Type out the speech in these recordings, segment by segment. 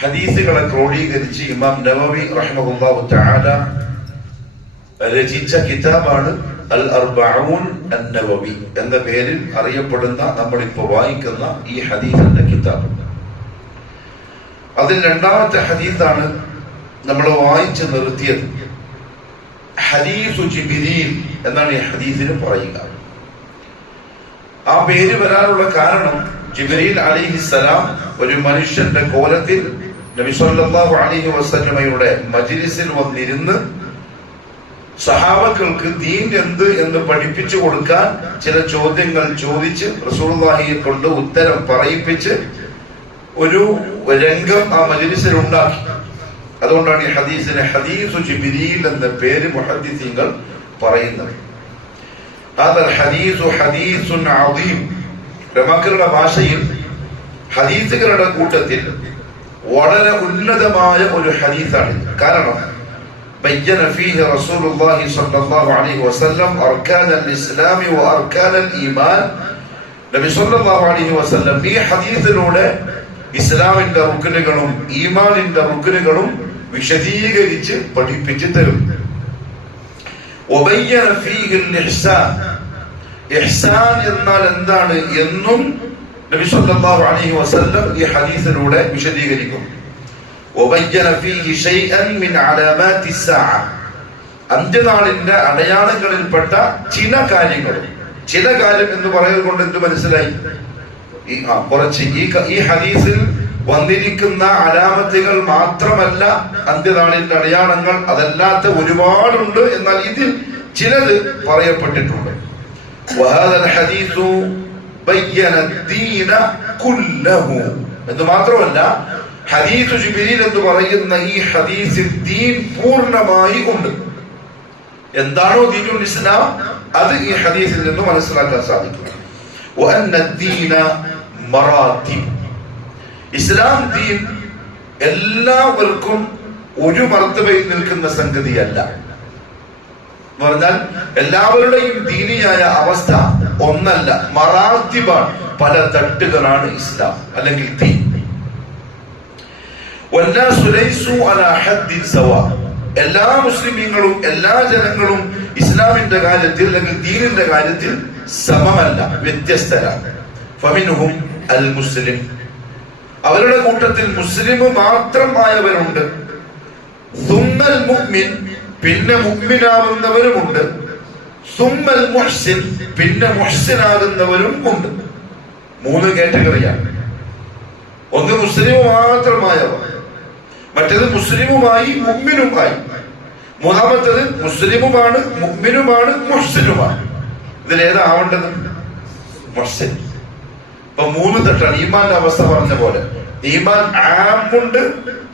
ഹദീസുകളെ ക്രോഡീകരിച്ച് ഇമാം നവവി റഹിമഹുല്ലാഹു തആല രചിച്ച കിതാബാണ് അൽ അർബഊൻ അൻ-നവവി എന്ന പേരിൽ അറിയപ്പെടുന്ന നമ്മളിപ്പോ വായിക്കുന്ന ഈ ഹദീസിന്റെ കിതാബ്. അതിൽ രണ്ടാമത്തെ ഹദീസാണ് നമ്മൾ വായിച്ചു നിർത്തിയത്. ഹദീസു ജിബ്രീൽ എന്നാണ് ഈ ഹദീസിന് പറയുക. ആ പേര് വരാനുള്ള കാരണം ജിബ്രീൽ അലൈഹിസ്സലാം ഒരു മനുഷ്യന്റെ കോലത്തിൽ നബി സല്ലല്ലാഹു അലൈഹി വസല്ലമയുടെ മജ്ലിസിൽ വന്നിരുന്ന് സഹാബക്കൾക്ക് ദീൻ എന്ത് എന്ന് പഠിപ്പിച്ചു കൊടുക്കാൻ ചില ചോദ്യങ്ങൾ ചോദിച്ച് റസൂലുള്ളാഹിയെ കൊണ്ട് ഉത്തരം പറയിപ്പിച്ച് ഒരു രംഗം ആ മജ്ലിസിൽ ഉണ്ടാക്കി. അതുകൊണ്ടാണ് ഈ ഹദീസിന് ഹദീസു ജിബ്രീൽ എന്ന പേര് മുഹദ്ദിസീങ്ങൾ പറയുന്നത്. ഹദീസുൻ അദീം. ഉലമാക്കളുടെ ഭാഷയിൽ ഹദീസുകളുടെ കൂട്ടത്തിൽ വളരെ ഉന്നതമായ ഒരു ഹദീസാണ്. കാരണം ബയ്യന ഫീഹി റസൂലുള്ളാഹി സ്വല്ലല്ലാഹു അലൈഹി വസല്ലം അർകാനൽ ഇസ്ലാമി വ അർകാനൽ ഈമാൻ. നബി സ്വല്ലല്ലാഹു അലൈഹി വസല്ലം ഈ ഹദീസിലൂടെ ഇസ്ലാമിന്റെ റുക്നുകളും ഈമാനിന്റെ റുക്നുകളും വിശദീകരിച്ച് പഠിപ്പിച്ചു തരും. വബയ്യന ഫീഹിൽ ഇഹ്സാൻ. ഇഹ്സാൻ എന്നാൽ എന്താണ് എന്നും നബി സല്ലല്ലാഹു അലൈഹി വസല്ലം ഈ ഹദീസിലൂടെ വിശദീകരിക്കും. വബയ്യന ഫീഹി ശൈഅൻ മിൻ അലാമാത്തി സ്സാഅ. അന്ത്യനാളിന്റെ അടയാളങ്ങളിൽപ്പെട്ട ചില കാര്യങ്ങൾ. ചില കാര്യം എന്ന് പറയുന്നത് കൊണ്ട് എന്ത് മനസ്സിലായി? കുറച്ച് ഈ ഹദീസിൽ വന്നിരിക്കുന്ന അലാമത്തുകൾ മാത്രമല്ല അന്ത്യനാളിന്റെ അടയാളങ്ങൾ, അതല്ലാത്ത ഒരുപാടുണ്ട്. എന്നാൽ ഇതിൽ ചിലത് പറയപ്പെട്ടിട്ടുണ്ട്. എന്ന് മാത്രമല്ല, ഹദീസു ജിബ്രീൽ എന്ന് പറയുന്ന ഈ ഹദീസിൽ ദീൻ പൂർണ്ണമായി ഉണ്ട്. എന്താണോ ദീനുൽ ഇസ്ലാം അത് ഈ ഹദീസിൽ നിന്ന് മനസ്സിലാക്കാൻ സാധിക്കും. ഇസ്ലാം ദീൻ എല്ലാവർക്കും ഒരു മർത്തബയിൽ നിൽക്കുന്ന സംഗതിയല്ല. എന്ന് പറഞ്ഞാൽ എല്ലാവരുടെയും ദീനിയായ അവസ്ഥ ഒന്നല്ല, മറാത്തിബാണ്, പല തട്ടുകളാണ് ഇസ്ലാം അല്ലെങ്കിൽ ദീൻ. എല്ലാ മുസ്ലിമീങ്ങളും എല്ലാ ജനങ്ങളും ഇസ്ലാമിന്റെ കാര്യത്തിൽ അല്ലെങ്കിൽ ദീനിന്റെ കാര്യത്തിൽ സമമല്ല, വ്യത്യസ്തരാണ്. ഫമിൻഹും അൽ മുസ്ലിം. അവരുടെ കൂട്ടത്തിൽ മുസ്ലിം മാത്രമായവരുണ്ട്. സുമ്മൽ മുഅ്മിൻ. പിന്നെ മുഅ്മിനാകുന്നവരുമുണ്ട്. സുമ്മൽ മുഹ്സിൻ. പിന്നെ മുഹ്സിനാകുന്നവരും ഉണ്ട്. മൂന്ന് കാറ്റഗറിയാണ്. ഒന്ന് മുസ്ലിം മാത്രമായവർ, മറ്റേത് മുസ്ലിമുമായി മുഅ്മിനുമായി, മൂന്നാമത്തേത് മുസ്ലിമുമാണ് മുഅ്മിനുമാണ് മുഹ്സിനുമാണ്. ഇതിലേതാവേണ്ടത്? മുഹ്സിൻ. ഇപ്പൊ മൂന്ന് തട്ടാണ്. ഈമാന്റെ അവസ്ഥ പറഞ്ഞ പോലെ ഈമാൻ ആമുണ്ട്,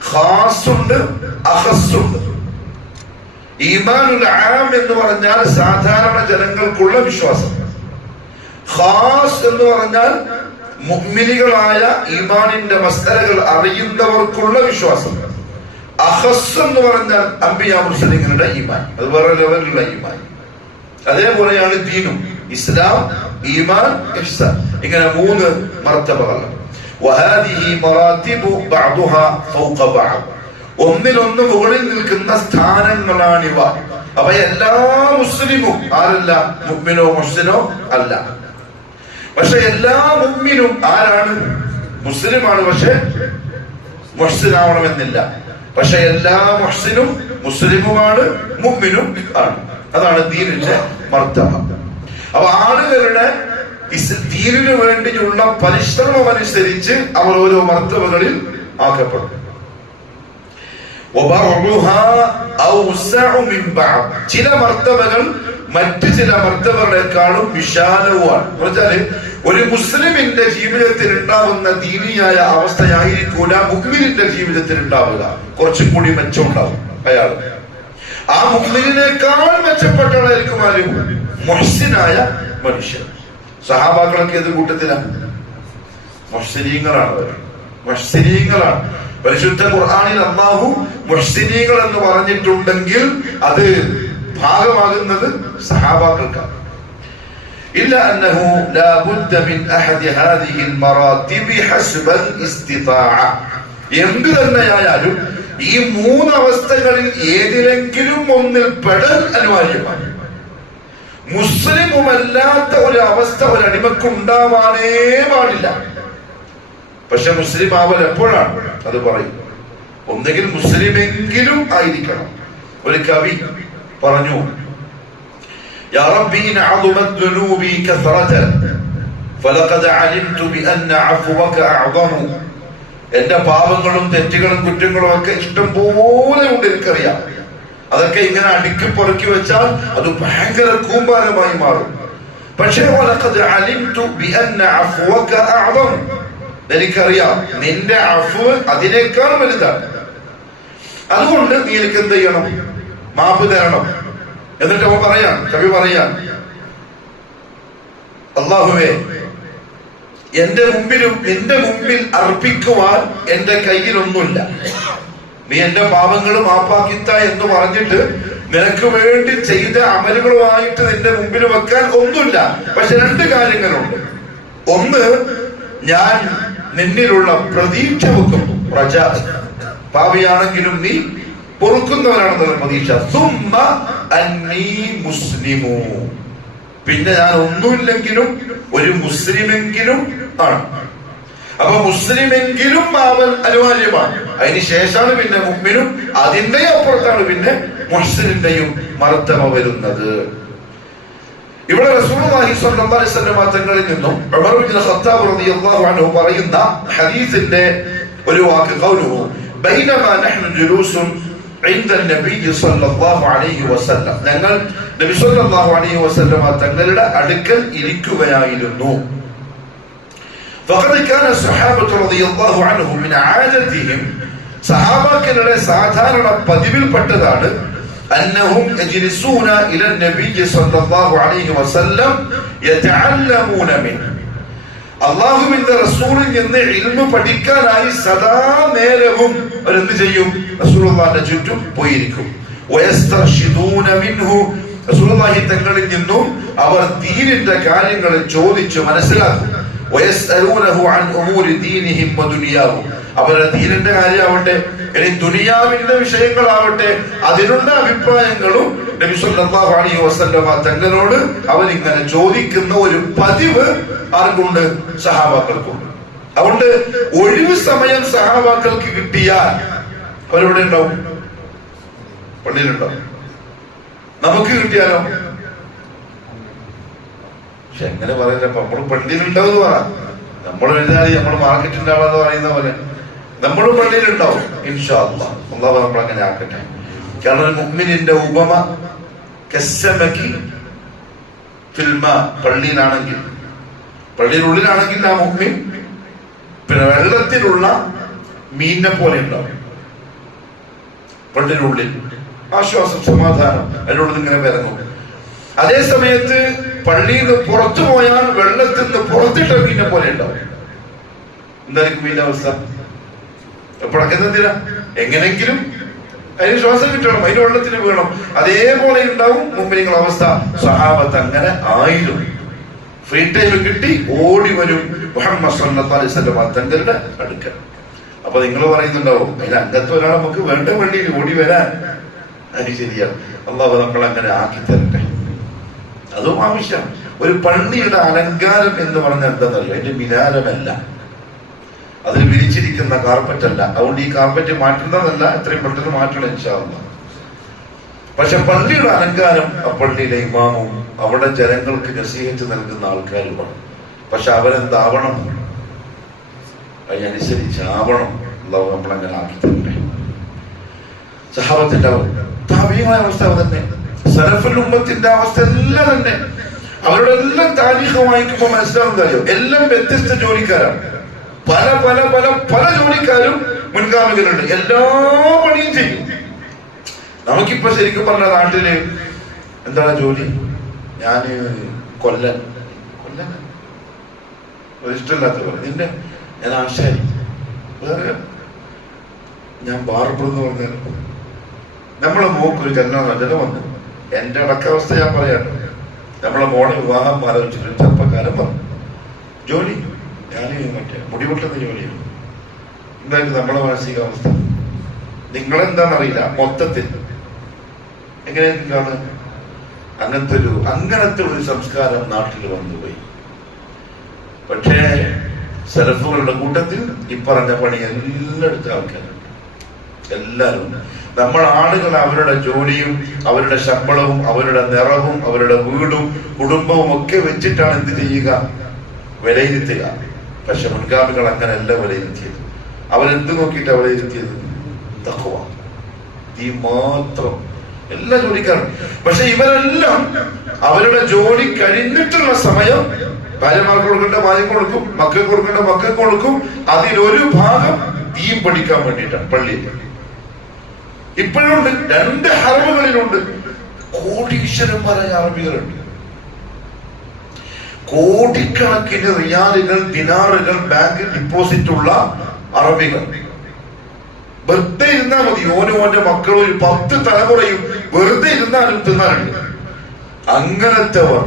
ഖാസുണ്ട്, അഖസ്സുണ്ട്. ഈമാനുൽ ആം എന്ന് പറഞ്ഞാൽ സാധാരണ ജനങ്ങൾക്കുള്ള വിശ്വാസം. ഖാസ് എന്ന് പറഞ്ഞാൽ മുഅ്മിനുകളായ ഈമാനിന്റെ മസ്അലകൾ അറിയുന്നവർക്കുള്ള വിശ്വാസം. അഖസ് എന്ന് പറഞ്ഞാൽ അംബിയാ മുർസലീങ്ങളുടെ ഈമാൻ, അത് വേറെ ലെവലിലുള്ള ഈമാൻ. അതേപോലെയാണ് ദീനും, ഇസ്ലാം, ഈമാൻ, ഇഹ്സാൻ. ഇങ്ങനെ മൂന്ന് മർത്തബകൾ. വഹാദിഹി മറാത്തിബു ബഅദുഹാ ഫൗഖ ബഅദ്. ഒന്നിനൊന്ന് മുകളിൽ നിൽക്കുന്ന സ്ഥാനങ്ങളാണിവ. അവ എല്ലാ മുസ്ലിമും ആരല്ല? മുഅ്മിനോ മുഹ്സിനോ അല്ല. പക്ഷെ എല്ലാ മുഅ്മിനും ആരാണ്? മുസ്ലിമാണ്, പക്ഷെ മുഹ്സിനാവണമെന്നില്ല. പക്ഷെ എല്ലാ മുഹ്സിനും മുസ്ലിമുമാണ്, മുഅ്മിനും ആണ്. അതാണ് ദീനിന്റെ മർത്തബ. അപ്പൊ ആളുകളുടെ ദീനിനു വേണ്ടിയുള്ള പരിശ്രമം അനുസരിച്ച് അവർ ഓരോ മർത്തബകളിൽ ആക്കപ്പെടും. ചില മർത്തബകൾ മറ്റു ചില മർത്തബകളെക്കാളും വിശാലവുമാണ്. എന്നുവെച്ചാല് ഒരു മുസ്ലിമിന്റെ ജീവിതത്തിൽ ഉണ്ടാവുന്ന ദീനിയായ അവസ്ഥയായിരിക്കൂല മുഅ്മിനിന്റെ ജീവിതത്തിൽ ഉണ്ടാവുക. കുറച്ചും കൂടി മെച്ചം ഉണ്ടാവും അയാൾ. ആ മുഅ്മിനിനേക്കാൾ മെച്ചപ്പെട്ടവരായിരിക്കും ആരും മുഹ്സിനായ മനുഷ്യൻ. സഹാബാക്കളൊക്കെ ഏത് കൂട്ടത്തിലാണ്? മുഹ്സിനീങ്ങളാണ് അവർ. മുഹ്സിനീങ്ങളാണ്. പരിശുദ്ധ ഖുർആനിൽ അല്ലാഹു മുഹ്സിനീങ്ങൾ എന്ന് പറഞ്ഞിട്ടുണ്ടെങ്കിൽ അത് ഭാഗമാകുന്നത് സഹാബാക്കൾക്കാണ്. ഇല്ല അന്നഹു ലാ ബുദ്ദ മിൻ അഹദി ഹാദിഹിൽ മറാത്തിബി ഹസ്ബൽ ഇസ്തിതാഅ. എന്ത് തന്നെയായാലും ഈ മൂന്നവസ്ഥകളിൽ ഏതിലെങ്കിലും ഒന്നിൽ പെടൽ അനിവാര്യമാണ്. മുസ്ലിമുമല്ലാത്ത ഒരു അവസ്ഥ ഒരു അടിമക്ക് ഉണ്ടാവാനേ പാടില്ല. പക്ഷെ മുസ്ലിം ആവൽ എപ്പോഴാണ്? അത് പറയും. ഒന്നുകിൽ മുസ്ലിമെങ്കിലും ആയിരിക്കണം. ഒരു കവി പറഞ്ഞു, യാ റബ്ബി ഇൻ അദമത് ദുനൂബി കസറതൻ ഫലഖദ് അലിംതു ബിഅന്ന അഫ്വക അഅ്ദമു. എന്റെ പാപങ്ങളും തെറ്റുകളും കുറ്റങ്ങളും ഒക്കെ ഇഷ്ടം പോലെ ഉണ്ട്, എനിക്കറിയാം. അതൊക്കെ ഇങ്ങനെ അടുക്കി പൊറുക്കി വെച്ചാൽ അത് ഭയങ്കര കൂമ്പാരമായി മാറും. പക്ഷേ വലഖദ് അലിംതു ബിഅന്ന അഫ്വക അഅ്ദമു, എനിക്കറിയാം നിന്റെ അഫ്വ് അതിനേക്കാൾ വലുതാണ്. അതുകൊണ്ട് നീ എനിക്ക് എന്ത് ചെയ്യണം? മാപ്പ് തരണം. എന്നിട്ട് അവൻ പറയാം, കവി പറയാം, അല്ലാഹുവേ, എന്റെ മുമ്പിലും നിന്റെ മുമ്പിൽ അർപ്പിക്കുവാൻ എന്റെ കയ്യിലൊന്നുമില്ല. നീ എന്റെ പാപങ്ങൾ മാപ്പാക്കിത്ത എന്ന് പറഞ്ഞിട്ട് നിനക്ക് വേണ്ടി ചെയ്ത അമലുകളുമായിട്ട് നിന്റെ മുമ്പിൽ വെക്കാൻ ഒന്നുമില്ല. പക്ഷെ രണ്ട് കാര്യങ്ങളുണ്ട്. ഒന്ന്, ഞാൻ നിന്നിലുള്ള പ്രതീക്ഷ വെക്കുന്നു. പ്രജ പാപിയാണെങ്കിലും നീ പൊറുക്കുന്നവരാണെന്നുള്ള പ്രതീക്ഷ. സുമ്മ അന്നീ മുസ്ലിമു, പിന്നെ ഞാൻ ഒന്നുമില്ലെങ്കിലും ഒരു മുസ്ലിമെങ്കിലും ആണ്. അപ്പൊ മുസ്ലിമെങ്കിലും അവൻ അനിവാര്യമാണ്. അതിന് ശേഷമാണ് പിന്നെ മുഅ്മിനും, അതിന്റെ അപ്പുറത്താണ് പിന്നെ മുഹ്സിനിന്റെയും മർത്തബ വരുന്നത്. ഇവിടെ റസൂലുള്ളാഹി സ്വല്ലല്ലാഹു അലൈഹി വസല്ലം തങ്ങളിൽ നിന്നും ഉമർ ഇബ്നു ഖത്താബ് റളിയല്ലാഹു അൻഹു പറയുന്ന ഹദീസിന്റെ ഒരു വാക്ക്, ഖൗലുഹു ബൈനമാ നഹ്നു ജുലൂസുൻ ഇൻദ നബി സ്വല്ലല്ലാഹു അലൈഹി വസല്ലം, ഞങ്ങൾ നബി സ്വല്ലല്ലാഹു അലൈഹി വസല്ലം തങ്ങളുടെ അടുക്കൽ ഇരിക്കുകയായിരുന്നു. ഫഖദ് കാന സ്വഹാബത്തു റളിയല്ലാഹു അൻഹും മിൻ ആദതിഹിം, സഹാബാക്കളുടെ സാധാരണ പതിവിൽപ്പെട്ടതാണ്, അന്നഹും യജ്ലിസൂന ഇല നബി സ്വല്ലല്ലാഹു അലൈഹി വസല്ലം യതഅല്ലമൂന മിൻഹു, അല്ലാഹുവിന്റെ റസൂലിൽ നിന്ന് ഇൽമു പഠിക്കാനായി സദാ നേരവും അവരെന്ത് ചെയ്യും? റസൂലുള്ളാഹിന്റെ ചുറ്റും പോയിരിക്കും. വയസ്തർഷിദൂന മിൻഹു, റസൂലുള്ളാഹി തങ്ങളിൽ നിന്നും അവർ ദീനിന്റെ കാര്യങ്ങൾ ചോദിച്ചു മനസ്സിലാക്കും. വയസ്അലൂനഹു അൻ ഉമൂരി ദീനിഹിം വദുനിയാഹും, അവരുടെ ദീനിന്റെ കാര്യമാവട്ടെ ഇനി ദുനിയാവിന്റെ വിഷയങ്ങളാവട്ടെ അതിനുള്ള അഭിപ്രായങ്ങളും നബി സല്ലല്ലാഹു അലൈഹി വസല്ലമ തങ്ങളോട് അവരിങ്ങനെ ചോദിക്കുന്ന ഒരു പതിവ് ആർക്കുണ്ട്? സഹാബാക്കൾക്കുണ്ട്. അതുകൊണ്ട് ഒഴിവ് സമയം സഹാബാക്കൾക്ക് കിട്ടിയാൽ അവരെവിടെ ഉണ്ടാവും? പള്ളിയിലുണ്ടാവും. നമുക്ക് കിട്ടിയാലോ? പക്ഷെ എങ്ങനെ പറയില്ല, നമ്മൾ പള്ളിയിലുണ്ടാവും പറ. നമ്മൾ എഴുതാതെ നമ്മൾ മാർക്കറ്റിന്റെ ആളെന്ന് പറയുന്ന പോലെ നമ്മളും പള്ളിയിലുണ്ടാവും ഇൻഷാ അല്ലാഹ്. അല്ലാഹു നമ്മളങ്ങനെ ആക്കട്ടെ. കാരണം മുഅ്മിനിന്റെ ഉപമ കസ്സമകി ഫിൽമ, പള്ളിയിലാണെങ്കിൽ, പള്ളിയിലുള്ളിലാണെങ്കിൽ ആ മുഅ്മിൻ പിന്നെ വെള്ളത്തിലുള്ള മീനിനെ പോലെ ഉണ്ടാവും. പള്ളിയിലുള്ളിൽ ആശ്വാസം, സമാധാനം അതിനുള്ളിൽ ഇങ്ങനെ വിലങ്ങും. അതേ സമയത്ത് പള്ളിയിൽ നിന്ന് പുറത്തു പോയാൽ വെള്ളത്തിൽ നിന്ന് പുറത്തിട്ട മീനെ പോലെ ഉണ്ടാവും. എന്തായിരിക്കും മീന്റെ അവസ്ഥ? എപ്പോഴൊക്കെ എന്തിനാ? എങ്ങനെങ്കിലും അതിന് ശ്വാസം കിട്ടണം, അതിന് വെള്ളത്തിന് വീണം. അതേപോലെ ഉണ്ടാവും മുഅ്മിനീങ്ങളുടെ അവസ്ഥ. സഹാബത്ത് അങ്ങനെ ആയിരുന്നു. ഫ്രീ ടൈം കിട്ടി ഓടി വരും മുഹമ്മദ് സ്വല്ലല്ലാഹു അലൈഹി വസല്ലം തങ്ങളുടെ അടുക്കൽ. അപ്പൊ നിങ്ങൾ പറയുന്നുണ്ടാവും, അതിൽ അംഗത്വം ഒരാൾ നമുക്ക് വേണ്ട പള്ളിയിൽ ഓടി വരാൻ. അത് ശരിയാണ്. അല്ലാഹു നമ്മൾ അങ്ങനെ ആക്കി തരട്ടെ. അതും ആവശ്യം. ഒരു പള്ളിയുടെ അലങ്കാരം എന്ന് പറഞ്ഞാൽ എന്താണെന്നറിയോ? അതിന്റെ മിനാരമല്ല, അതിൽ വിരിച്ചിരിക്കുന്ന കാർപ്പറ്റ് അല്ല. അതുകൊണ്ട് ഈ കാർപ്പറ്റ് മാറ്റുന്നതല്ല, എത്രയും പെട്ടെന്ന് മാറ്റണം ഇൻഷാ അല്ലാഹ്. പക്ഷെ പള്ളിയുടെ അലങ്കാരം ആ പള്ളിയിലെ ഇമാമും അവിടെ ജനങ്ങൾക്ക് നസീഹത്ത് നൽകുന്ന ആൾക്കാരുമാണ്. പക്ഷെ അവരെന്താവണം? അതിനനുസരിച്ചാവണം. അല്ലാഹു നമ്മളങ്ങനെ ആക്കി തരട്ടെ. സഹാബത്തിന്റെ താബീഈങ്ങളുടെ അവസ്ഥ തന്നെ, സലഫുൽ ഉമ്മത്തിന്റെ അവസ്ഥ എല്ലാം തന്നെ. അവരുടെ എല്ലാം താരീഖ് വായിക്കുമ്പോൾ മനസ്സിലാവുന്നതല്ലോ, എല്ലാം വ്യത്യസ്ത ജോലിക്കാരാണ്. പല പല പല പല ജോലിക്കാരും മുൻഗാമികളുണ്ട്. എല്ലാ പണിയും ചെയ്യും. നമുക്കിപ്പോ ശരിക്കും പറഞ്ഞ നാട്ടില് എന്താണ് ജോലി? ഞാന് കൊല്ലൻ ഇഷ്ടമില്ലാത്ത പോലെ നിന്റെ, ഞാൻ ആശാരി, വേറെ ഞാൻ ബാർബർ എന്ന് പറഞ്ഞ നമ്മളെ മോക്കൊരു ജന്മം വന്നു. എന്റെ അടക്കാവസ്ഥ ഞാൻ പറയാട്ടോ. നമ്മളെ മോളെ വിവാഹം ആലോചിച്ചിട്ട് ചെറുപ്പക്കാരൻ വന്നു. ജോലി ഞാന് മറ്റേ മുടിവെട്ടുന്ന ജോലിയാണ്. എന്തായാലും നമ്മളെ മാനസികാവസ്ഥ നിങ്ങളെന്താണെന്നറിയില്ല. മൊത്തത്തിൽ എങ്ങനെയാണ് അങ്ങനത്തെ ഒരു സംസ്കാരം നാട്ടിൽ വന്നുപോയി. പക്ഷേ സലഫുകളുടെ കൂട്ടത്തിൽ ഇപ്പറഞ്ഞ പണി എല്ലായിടത്തും ആൾക്കാരുണ്ട്. എല്ലാവരും നമ്മൾ ആളുകൾ അവരുടെ ജോലിയും അവരുടെ ശമ്പളവും അവരുടെ നിറവും അവരുടെ വീടും കുടുംബവും ഒക്കെ വെച്ചിട്ടാണ് എന്ത് ചെയ്യുക, വിലയിരുത്തുക. പക്ഷെ മുൻഗാമികൾ അങ്ങനെയല്ല വിലയിരുത്തിയത്. അവരെന്ത് നോക്കിയിട്ടാണ് വിലയിരുത്തിയത്? തഖ്വ, ഈ മാത്രം എല്ലാ ജോലിക്കാരും. പക്ഷെ ഇവരെല്ലാം അവരുടെ ജോലി കഴിഞ്ഞിട്ടുള്ള സമയം ഭാര്യമാർക്ക് കൊടുക്കേണ്ട ഭാര്യ കൊടുക്കും, മക്കൾക്ക് കൊടുക്കേണ്ട മക്കൾക്ക് കൊടുക്കും. അതിലൊരു ഭാഗം ദീൻ പഠിക്കാൻ വേണ്ടിയിട്ടാണ് പള്ളിയിൽ. ഇപ്പോഴുണ്ട് 2 ഹറമുകളിലുണ്ട് കോടീശ്വരന്മാരായ അറബികളുണ്ട്. കോടിക്കണക്കിന് റിയാലുകൾ ദിനാറുകൾ ബാങ്കിൽ ഡിപ്പോസിറ്റ് ഉള്ള അറബികൾ. വെറുതെ ഇരുന്നാൽ മതി, ഓനും ഓന്റെ മക്കളും ഒരു 10 തലമുറയും വെറുതെ ഇരുന്നാലും തിന്നാനുണ്ട്. അങ്ങനത്തെവർ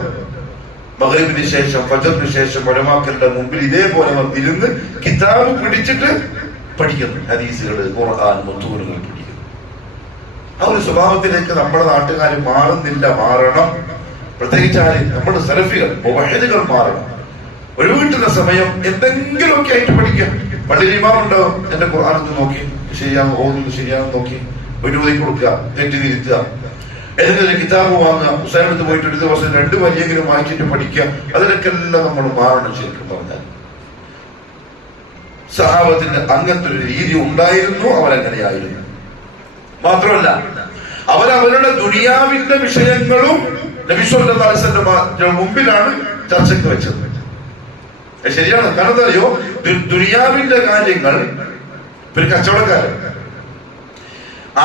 മഗ്‌രിബിന് ശേഷം ഫജ്റിന് ശേഷം ഉലമാക്കളുടെ മുമ്പിൽ ഇതേപോലെ ഇരുന്ന് കിതാബ് പിടിച്ചിട്ട് പഠിക്കുന്നു. ഹദീസുകൾ, ഖുർആൻ, മുത്തൂനുകൾ പഠിക്കുന്നു. ആ ഒരു സ്വഭാവത്തിലേക്ക് നമ്മുടെ നാട്ടുകാർ മാറുന്നില്ല. മാറണം. പ്രത്യേകിച്ച് നമ്മുടെ സലഫികൾ മുവഹിദുകൾ മാറണം. ഒഴിവിട്ടുന്ന സമയം എന്തെങ്കിലുമൊക്കെ ആയിട്ട് പഠിക്കാം. പള്ളിയിൽ ഇമാം ഉണ്ടാവും, എന്റെ ഖുർആനൊന്ന് നോക്കി ശരിയാണോ, ഓതുന്നത് ശരിയാണെന്ന് നോക്കി ഒരു ഓതി കൊടുക്കുക, തെറ്റി തിരുത്തുക. ഏതെങ്കിലും ഒരു കിതാബ് വാങ്ങുക, പുസ്തകത്ത് പോയിട്ട് ഒരു ദിവസം 2 വരിയെങ്കിലും വായിച്ചിട്ട് പഠിക്കുക. അതിനൊക്കെ എല്ലാം നമ്മൾ മാറണം. ശരിക്കും പറഞ്ഞാൽ സഹാബത്തിന് അങ്ങനത്തെ ഒരു രീതി ഉണ്ടായിരുന്നു. അവരങ്ങനെയായിരുന്നു. മാത്രമല്ല അവരവരുടെ ദുനിയാവിന്റെ വിഷയങ്ങളും നബി സല്ലല്ലാഹു അലൈഹി വസല്ലം മുമ്പിലാണ് ചർച്ചയ്ക്ക് വെച്ചത്. ശരിയാണ്. കാരണം എന്താ അറിയോ, ദുനിയാവിന്റെ കാര്യങ്ങൾ ഒരു കച്ചവടക്കാരൻ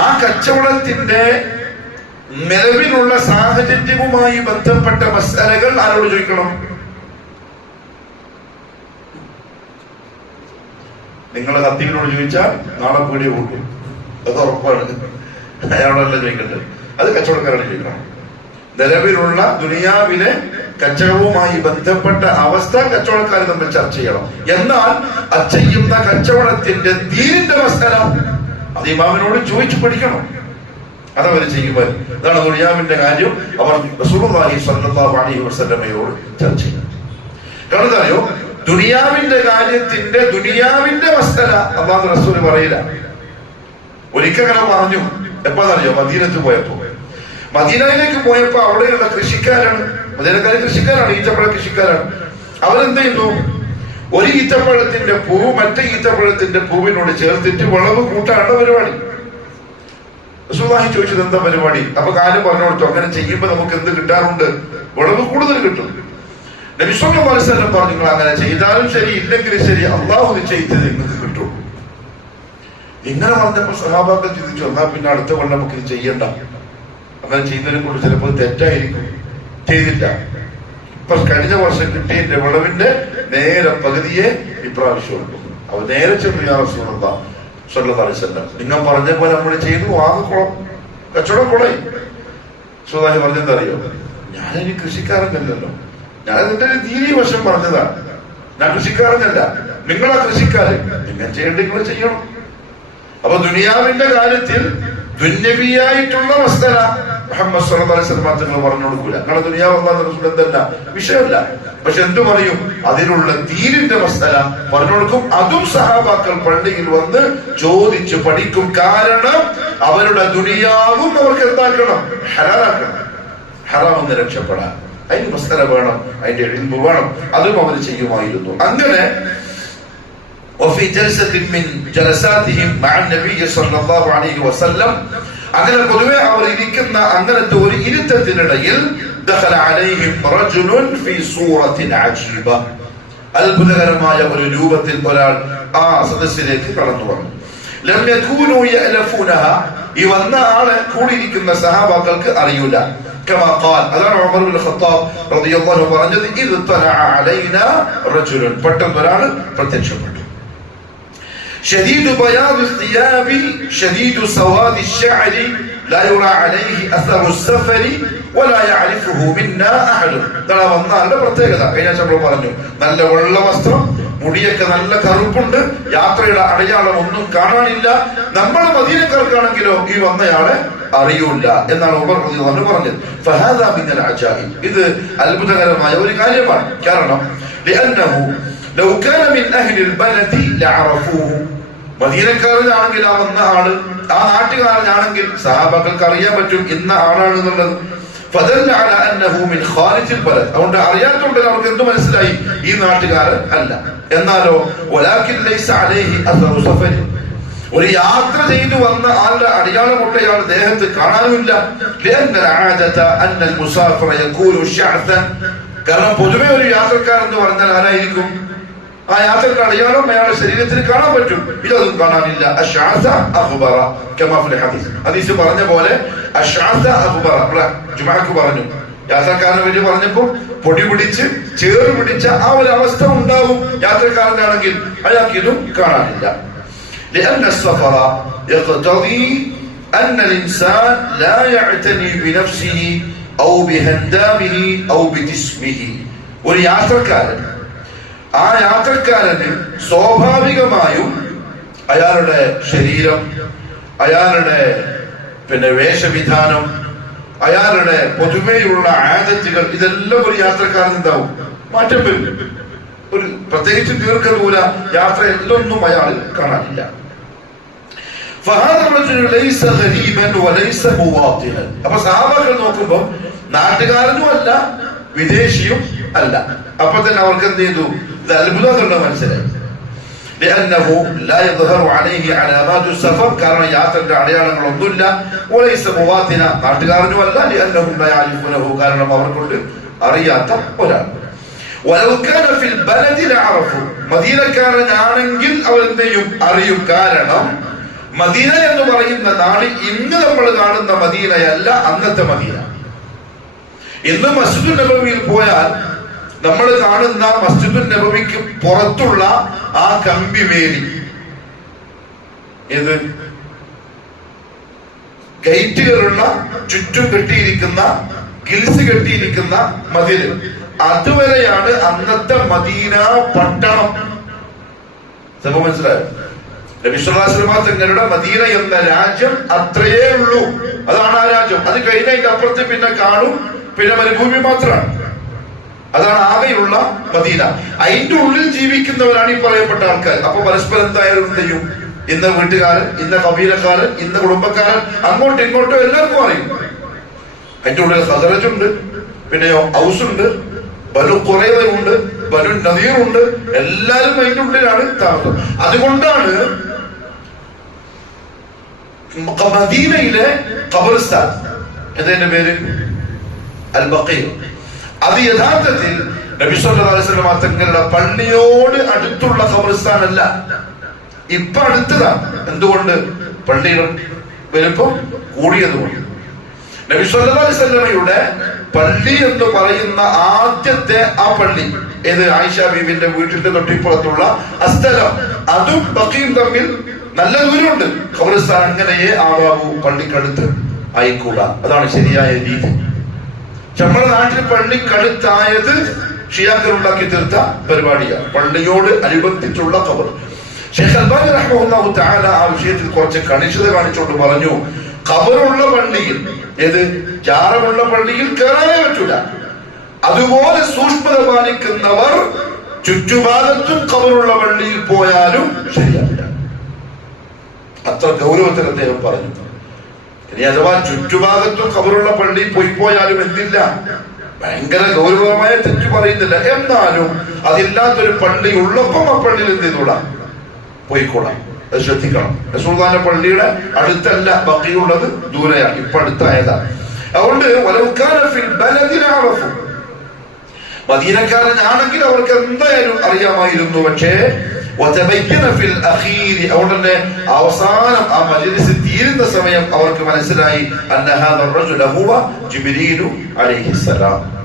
ആ കച്ചവടത്തിന്റെ നിലവിലുള്ള സാഹചര്യവുമായി ബന്ധപ്പെട്ട മസലകൾ ആരോട് ചോദിക്കണം? നിങ്ങളെ ഹത്തീബിനോട് ചോദിച്ചാൽ നാളെ പീടിയ കൂട്ടും. അത് ഉറപ്പാണ്. അയാളോടല്ല ചോദിക്കേണ്ടത്, അത് കച്ചവടക്കാരോട് ചോദിക്കണം. നിലവിലുള്ള ദുനിയാവിലെ കച്ചവടവുമായി ബന്ധപ്പെട്ട അവസ്ഥ കച്ചവടക്കാർ തമ്മിൽ ചർച്ച ചെയ്യണം. എന്നാൽ അത് ചെയ്യുന്ന കച്ചവടത്തിന്റെ ദീനിന്റെ മസല അത് ഇമാമിനോട് ചോദിച്ചു പഠിക്കണം. അതവർ ചെയ്യുമ്പോൾ അതാണ് ദുനിയാവിന്റെ കാര്യം അവർ റസൂലുള്ളാഹി സ്വല്ലല്ലാഹു അലൈഹി വസല്ലമയോട് ചർച്ച ചെയ്യണം. കാരണം എന്താ അറിയോ, ദുനിയാവിന്റെ കാര്യത്തിന്റെ ദുനിയാവിന്റെ മസല അല്ലാഹു റസൂൽ പറയില്ല. ഒരിക്കൽ അങ്ങനെ പറഞ്ഞു. എപ്പോഴറിയോ, മദീനത്ത് പോയപ്പോ. മദീനയിലേക്ക് പോയപ്പോ അവിടെയുള്ള കൃഷിക്കാരാണ്, മദീനക്കാരെ കൃഷിക്കാരാണ്, ഈത്തപ്പഴ കൃഷിക്കാരാണ്. അവരെന്ത് ചെയ്യുന്നു, ഒരു ഈത്തപ്പഴത്തിന്റെ പൂവ് മറ്റേ ഈത്തപ്പഴത്തിന്റെ പൂവിനോട് ചേർത്തിട്ട് വിളവ് കൂട്ടാനുള്ള പരിപാടി. റസൂലുള്ളാഹി ചോദിച്ചത് എന്താ പരിപാടി? അപ്പൊ കാര്യം പറഞ്ഞു കൊടുത്തു, അങ്ങനെ ചെയ്യുമ്പോ നമുക്ക് എന്ത് കിട്ടാറുണ്ട്? വിളവ് കൂടുതൽ കിട്ടും. നബി സല്ലല്ലാഹു അലൈഹി വസല്ലം പറഞ്ഞു, നിങ്ങൾ അങ്ങനെ ചെയ്താലും ശരി ഇല്ലെങ്കിലും ശരി അള്ളാഹു നിശ്ചയിച്ചത് നിങ്ങൾക്ക് കിട്ടും. ഇങ്ങനെ പറഞ്ഞപ്പോ സഹാബാക്കൾ ചിന്തിച്ചു, എന്നാ പിന്നെ അടുത്ത കൊല്ലം നമുക്ക് ഇത് ചെയ്യണ്ട. അങ്ങനെ ചെയ്യുന്നതിനെ കൊണ്ട് ചിലപ്പോൾ ചെയ്തില്ല. ഇപ്പൊ കഴിഞ്ഞ വർഷം കിട്ടിയ വിളവിന്റെ നേരെ പകുതിയെ ഇപ്രാവശ്യം ഉണ്ട്. അവ നേരെ ചെന്നു, യാ റസൂലല്ലാഹ് സ്വല്ലല്ലാഹു അലൈഹി വസല്ലം, നിങ്ങൾ പറഞ്ഞ പോലെ നമ്മൾ ചെയ്തു, ആകെക്കുളം കച്ചവടം കുളയി. റസൂലുള്ളാഹി പറഞ്ഞെന്താ അറിയോ, ഞാനൊരു കൃഷിക്കാരനല്ലല്ലോ, ഞാൻ അതിന്റെ ഒരു ദീനി വശം പറഞ്ഞതാണ്. ഞാൻ കൃഷിക്കാരനല്ല, നിങ്ങളാ കൃഷിക്കാരൻ, നിങ്ങൾ ചെയ്യേണ്ട നിങ്ങൾ ചെയ്യണം. അപ്പൊ ദുനിയാവിന്റെ കാര്യത്തിൽ ദുന്യവിയായിട്ടുള്ള മസല മുഹമ്മദ് സ്വല്ലല്ലാഹു അലൈഹി വസല്ലം തങ്ങൾ പറഞ്ഞു കൊടുക്കൂല. കാരണം ദുനിയാവ് അല്ലാഹുവിന്റെ റസൂൽ എന്തല്ല വിഷയമല്ല. പക്ഷെ എന്തു പറയും, അതിലുള്ള ദീനിന്റെ മസല പറഞ്ഞു കൊടുക്കും. അതും സഹാബാക്കൾ പള്ളിയിൽ വന്ന് ചോദിച്ച് പഠിക്കും. കാരണം അവരുടെ ദുനിയാവും അവർക്ക് എന്താക്കണം, ഹലാലാക്കണം. ഹറാമെന്ന് രക്ഷപ്പെടാൻ അതിന് മസല വേണം, അതിന്റെ ഇൽമു വേണം. അതും അവർ ചെയ്യുമായിരുന്നു. അങ്ങനെ وفي جلسة من جلساتهم مع النبي صلى الله عليه وسلم അങ്ങനെ പൊതുവെ അവർ ഇരിക്കുന്ന അങ്ങനത്തെ ഒരു ഇരുത്തത്തിനിടയിൽ دخل عليهم رجل في صورة عجيبة, അത്ഭുതകരമായ ഒരു രൂപത്തിൽ ഒരാൾ ആ സദസ്സിലേക്ക് കടന്നു വന്നു. لم يكونوا يألفونها, ഈ വന്ന ആളെ കൂടിയിരിക്കുന്ന സഹാബാക്കൾക്ക് അറിയൂല. كما قال, അതാണ് ഉമർ ഇബ്നു ഖത്താബ് റളിയല്ലാഹു അൻഹു പറഞ്ഞത്, إذ طلع علينا رجل, പെട്ടെന്ന് ഒരാൾ പ്രത്യക്ഷപ്പെട്ടു. شديد بياض الثياب شديد سواد الشعر لا يرى عليه اثر السفر ولا يعرفه منا احد. ഇതാണ് വന്നാളുടെ പ്രത്യേകത. കഴിഞ്ഞ നമ്മൾ പറഞ്ഞു, നല്ല വെള്ള വസ്ത്രം, മുടിയൊക്കെ നല്ല കറുപ്പുണ്ട്, യാത്രയുടെ അടയാളം ഒന്നും കാണാനില്ല. നമ്മൾ മദീനക്കാർക്കാണെങ്കിലോ ഈ വന്നയാളെ അറിയൂല എന്നാണ് ഉമർ റളിയല്ലാഹു അൻഹു പറഞ്ഞത്. ഫഹാദാ മിനൽ അജായിബ്, ഇത് അത്ഭുതകരമായ ഒരു കാര്യമാണ്. കാരണം ലഅന്നഹു ലൗ കാന മിൻ അഹ്ലിൽ ബലദി ലഅറഫൂഹു, മദീനക്കാരനാണെങ്കിൽ ആ വന്ന ആള് ആ നാട്ടുകാരനാണെങ്കിൽ സഹാബാക്കൾക്ക് അറിയാൻ പറ്റും ഇന്ന ആളാണ് എന്നുള്ളത്. ഫദല്ല അലാ അന്നഹു മിൻ ഖാരിജിൽ ബലദ്, അതുകൊണ്ട് അറിയാത്തതുകൊണ്ട് അവർക്ക് എന്ത് മനസ്സിലായി, ഈ നാട്ടുകാരൻ അല്ല. എന്നാലോ വലാകിൻ ലൈസ അലൈഹി അസ്റു സഫർ, ഒരു യാത്ര ചെയ്തു വന്ന ആളുടെ അടയാളമുള്ളയാൾ ദേഹത്ത് കാണാനുമില്ല. കാരണം പൊതുവെ ഒരു യാത്രക്കാരൻ എന്ന് പറഞ്ഞാൽ ആരായിരിക്കും, ആ യാത്രക്കാരുടെ അടയാളം അയാളുടെ ശരീരത്തിൽ കാണാൻ പറ്റും, ഇതൊന്നും കാണാനില്ല. ഹദീസ് പറഞ്ഞ പോലെ ജുമാക്ക് പറഞ്ഞു, യാത്രക്കാരനെ പറ്റി പറഞ്ഞപ്പോ പൊടി പിടിച്ച് ചേറ് പിടിച്ച ആ ഒരു അവസ്ഥ ഉണ്ടാവും യാത്രക്കാരന്റെ ആണെങ്കിൽ, അയാൾക്ക് ഇതും കാണാനില്ല. لأن السفر يقتضي أن الإنسان لا يعتني بنفسه أو بهندامه أو بجسمه. ഒരു യാത്രക്കാരൻ, ആ യാത്രക്കാരന് സ്വാഭാവികമായും അയാളുടെ ശരീരം, അയാളുടെ വേഷവിധാനം, അയാളുടെ പൊതുവെയുള്ള ആദത്തുകൾ, ഇതെല്ലാം ഒരു യാത്രക്കാരൻ എന്താവും, മാറ്റം വരും. ഒരു പ്രത്യേകിച്ച് ദീർഘദൂര യാത്രയിലൊന്നും അയാൾ കാണാനില്ല. അപ്പൊ സഹാബാക്കൾ നോക്കുമ്പോ നാട്ടുകാരനും അല്ല വിദേശിയും അല്ല. അപ്പൊ തന്നെ അവർക്ക് എന്ത് ചെയ്തു, ഇത് അത്ഭുതം മനസ്സിലായി. കാരണം യാത്രന്റെ അടയാളങ്ങളൊന്നുമില്ല. നാട്ടുകാരനുമല്ല, കാരണം അവർക്കൊണ്ട് അറിയാത്ത ഒരാൾ. മദീനക്കാരനാണെങ്കിൽ അവർ എന്ത് ചെയ്യും, അറിയും. കാരണം മദീന എന്ന് പറയുന്ന നാട് ഇന്ന് നമ്മൾ കാണുന്ന മദീനയല്ല, അന്നത്തെ മദീന. ഇന്ന് മസ്ജിദുൻ നബവിയിൽ പോയാൽ നമ്മൾ കാണുന്ന മസ്ജിദുൻ നബവിക്ക് പുറത്തുള്ള ആ കമ്പിവേലി, ഏത് ഗേറ്റുകളുള്ള ചുറ്റും കെട്ടിയിരിക്കുന്ന ഗിൽസ് കെട്ടിയിരിക്കുന്ന മതില്, അതുവരെയാണ് അന്നത്തെ മദീന പട്ടണം. സംഭവം മനസ്സിലായോ? നബി സല്ലല്ലാഹു അലൈഹി വസല്ലം തങ്ങളുടെ മദീന എന്ന രാജ്യം അത്രയേ ഉള്ളൂ. അതാണ് ആ രാജ്യം. അത് കഴിഞ്ഞതിന്റെ അപ്പുറത്ത് പിന്നെ കാണും, പിന്നെ മരുഭൂമി മാത്രമാണ്. അതാണ് ആകെയുള്ള മദീന. അതിന്റെ ഉള്ളിൽ ജീവിക്കുന്നവരാണ് ഈ പറയപ്പെട്ട ആൾക്കാർ. അപ്പൊ പരസ്പരം എന്തായാലും എന്ത് ചെയ്യും, ഇന്ന വീട്ടുകാരൻ, ഇന്ന കബീലക്കാരൻ, ഇന്ന കുടുംബക്കാരൻ, അങ്ങോട്ടും ഇങ്ങോട്ടും എല്ലാവർക്കും അറിയും. അതിന്റെ ഉള്ളിൽ ഖസറജുണ്ട്, പിന്നെയോ ഔസുണ്ട്, ബനു ഖുറൈദയുണ്ട്, ബനു നദീറുണ്ട്, എല്ലാരും അതിന്റെ ഉള്ളിലാണ് താമസം. അതുകൊണ്ടാണ് മദീനയിലെ ഖബർസ്ഥാൻ, എന്നതിന്റെ പേര് അൽ ബഖീ, അത് യഥാർത്ഥത്തിൽ നബി സല്ലല്ലാഹു അലൈഹി വസല്ലം തങ്ങളുടെ പള്ളിയോട് അടുത്തുള്ള ഖബർസ്ഥാൻ അല്ല, ഇപ്പൊ അടുത്തതാണ്. എന്തുകൊണ്ട്? പള്ളിയുടെ വലുപ്പം കൂടിയതുകൊണ്ട്. നബി സല്ലല്ലാഹു അലൈഹി വസല്ലമയുടെ പള്ളി എന്ന് പറയുന്ന ആദ്യത്തെ ആ പള്ളി ഏത്, ആയിഷ ബീവിന്റെ വീട്ടിന്റെ തൊട്ടിപ്പുറത്തുള്ള സ്ഥലം, അതും ബഖീം തമ്മിൽ നല്ല ദൂരമുണ്ട്. ഖബർസ്ഥാൻ അങ്ങനെയേ ആവാവൂ, പള്ളിക്കടുത്ത് ആയിക്കൂടാ. അതാണ് ശരിയായ രീതി. നമ്മുടെ നാട്ടിൽ പള്ളിക്കടുത്തായത് ഷിയാക്കൾ ഉണ്ടാക്കി തീർത്ത പരിപാടിയാണ്, പള്ളിയോട് അനുബന്ധിച്ചുള്ള ഖബർ. ശൈഖ് അൽബാനി റഹ്മഹുല്ലാഹു തആല ആ വിഷയത്തിൽ കുറച്ച് കണിശത കാണിച്ചുകൊണ്ട് പറഞ്ഞു, ഖബറുള്ള പള്ളിയിൽ, ഏത് ജാറമുള്ള പള്ളിയിൽ കയറാനേ പറ്റൂല. അതുപോലെ സൂക്ഷ്മത പാലിക്കുന്നവർ ചുറ്റുഭാഗത്തും ഖബറുള്ള പള്ളിയിൽ പോയാലും ശരിയാവില്ല. അത്ര ഗൗരവത്തിൽ അദ്ദേഹം പറഞ്ഞു. ഇനി അഥവാ ചുറ്റുഭാഗത്തും ഖബറുള്ള പള്ളിയിൽ പോയാലും എന്തില്ല, ഭയങ്കര ഗൗരവമായ തെറ്റു പറയുന്നില്ല. എന്നാലും അതില്ലാത്തൊരു പള്ളി ഉള്ളപ്പം ആ പള്ളിയിൽ എന്ത് ചെയ്തോളാം, പോയിക്കോളാം. അത് ശ്രദ്ധിക്കണം. റസൂലുള്ളാഹിന്റെ പള്ളിയുടെ അടുത്തല്ല ബഖീഉള്ളത്, ദൂരെയാണ്, ഇപ്പൊ അടുത്തായതാണ്. അതുകൊണ്ട് മദീനക്കാരനാണെങ്കിൽ അവർക്ക് എന്തായാലും അറിയാമായിരുന്നു. പക്ഷേ അതുകൊണ്ട് തന്നെ അവസാനം ആ മജ്‌ലിസ് തീരുന്ന സമയം അവർക്ക് മനസ്സിലായി,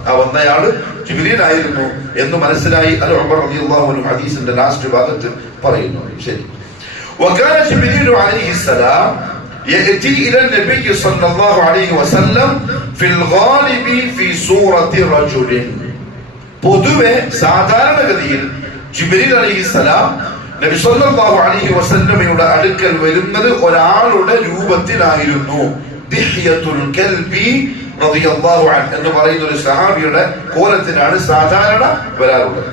ആ വന്നയാള് ജിബ്രീൽ ആയിരുന്നു എന്ന് മനസ്സിലായി. അൽ ഉമർ റളിയല്ലാഹു അൻഹു ഹദീസിന്റെ ലാസ്റ്റ് ഭാഗത്ത് പറയുന്നു. ശരി. وكان جبريل عليه السلام يأتي إلى النبي صلى الله عليه وسلم في الغالب في صورة رجل. പൊതുവെ സാധാരണഗതിയിൽ ജിബ്രീൽ അലൈഹിസ്സലാം നബി സല്ലല്ലാഹു അലൈഹി വസല്ലമയുടെ അടുക്കൽ വരുന്നത് ഒരാളുടെ രൂപത്തിലായിരുന്നു. ദിഹ്യത്തുൽ കൽബി റളിയല്ലാഹു അൻഹു എന്ന് പറയുന്ന ഒരു സഹാബിയുടെ കോലത്തിലാണ് സാധാരണ വരാറുള്ളത്.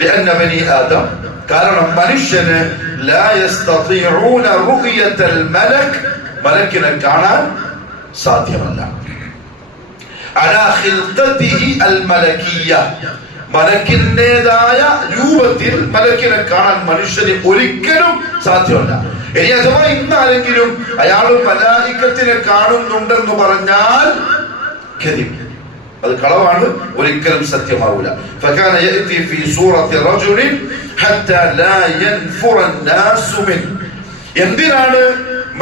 لأن بني آدم കാരണം മനുഷ്യന് لا يستطيعون رؤية الملك മലക്കിനെ കാണാൻ സാധ്യമല്ല. على خلقته الملكية മലക്കിന്റേതായ രൂപത്തിൽ മലക്കിനെ കാണാൻ മനുഷ്യന് ഒരിക്കലും സാധ്യമല്ല. ഇനി അഥവാ ഇന്നാരെങ്കിലും അയാൾ മലായിക്കത്തിനെ കാണുന്നുണ്ടെന്ന് പറഞ്ഞാൽ അത് കളവാണ്, ഒരിക്കലും സത്യമാവൂല. فكان يأتي في صورة رجل حتى لا ينفر الناس منه. എന്തിനാണ്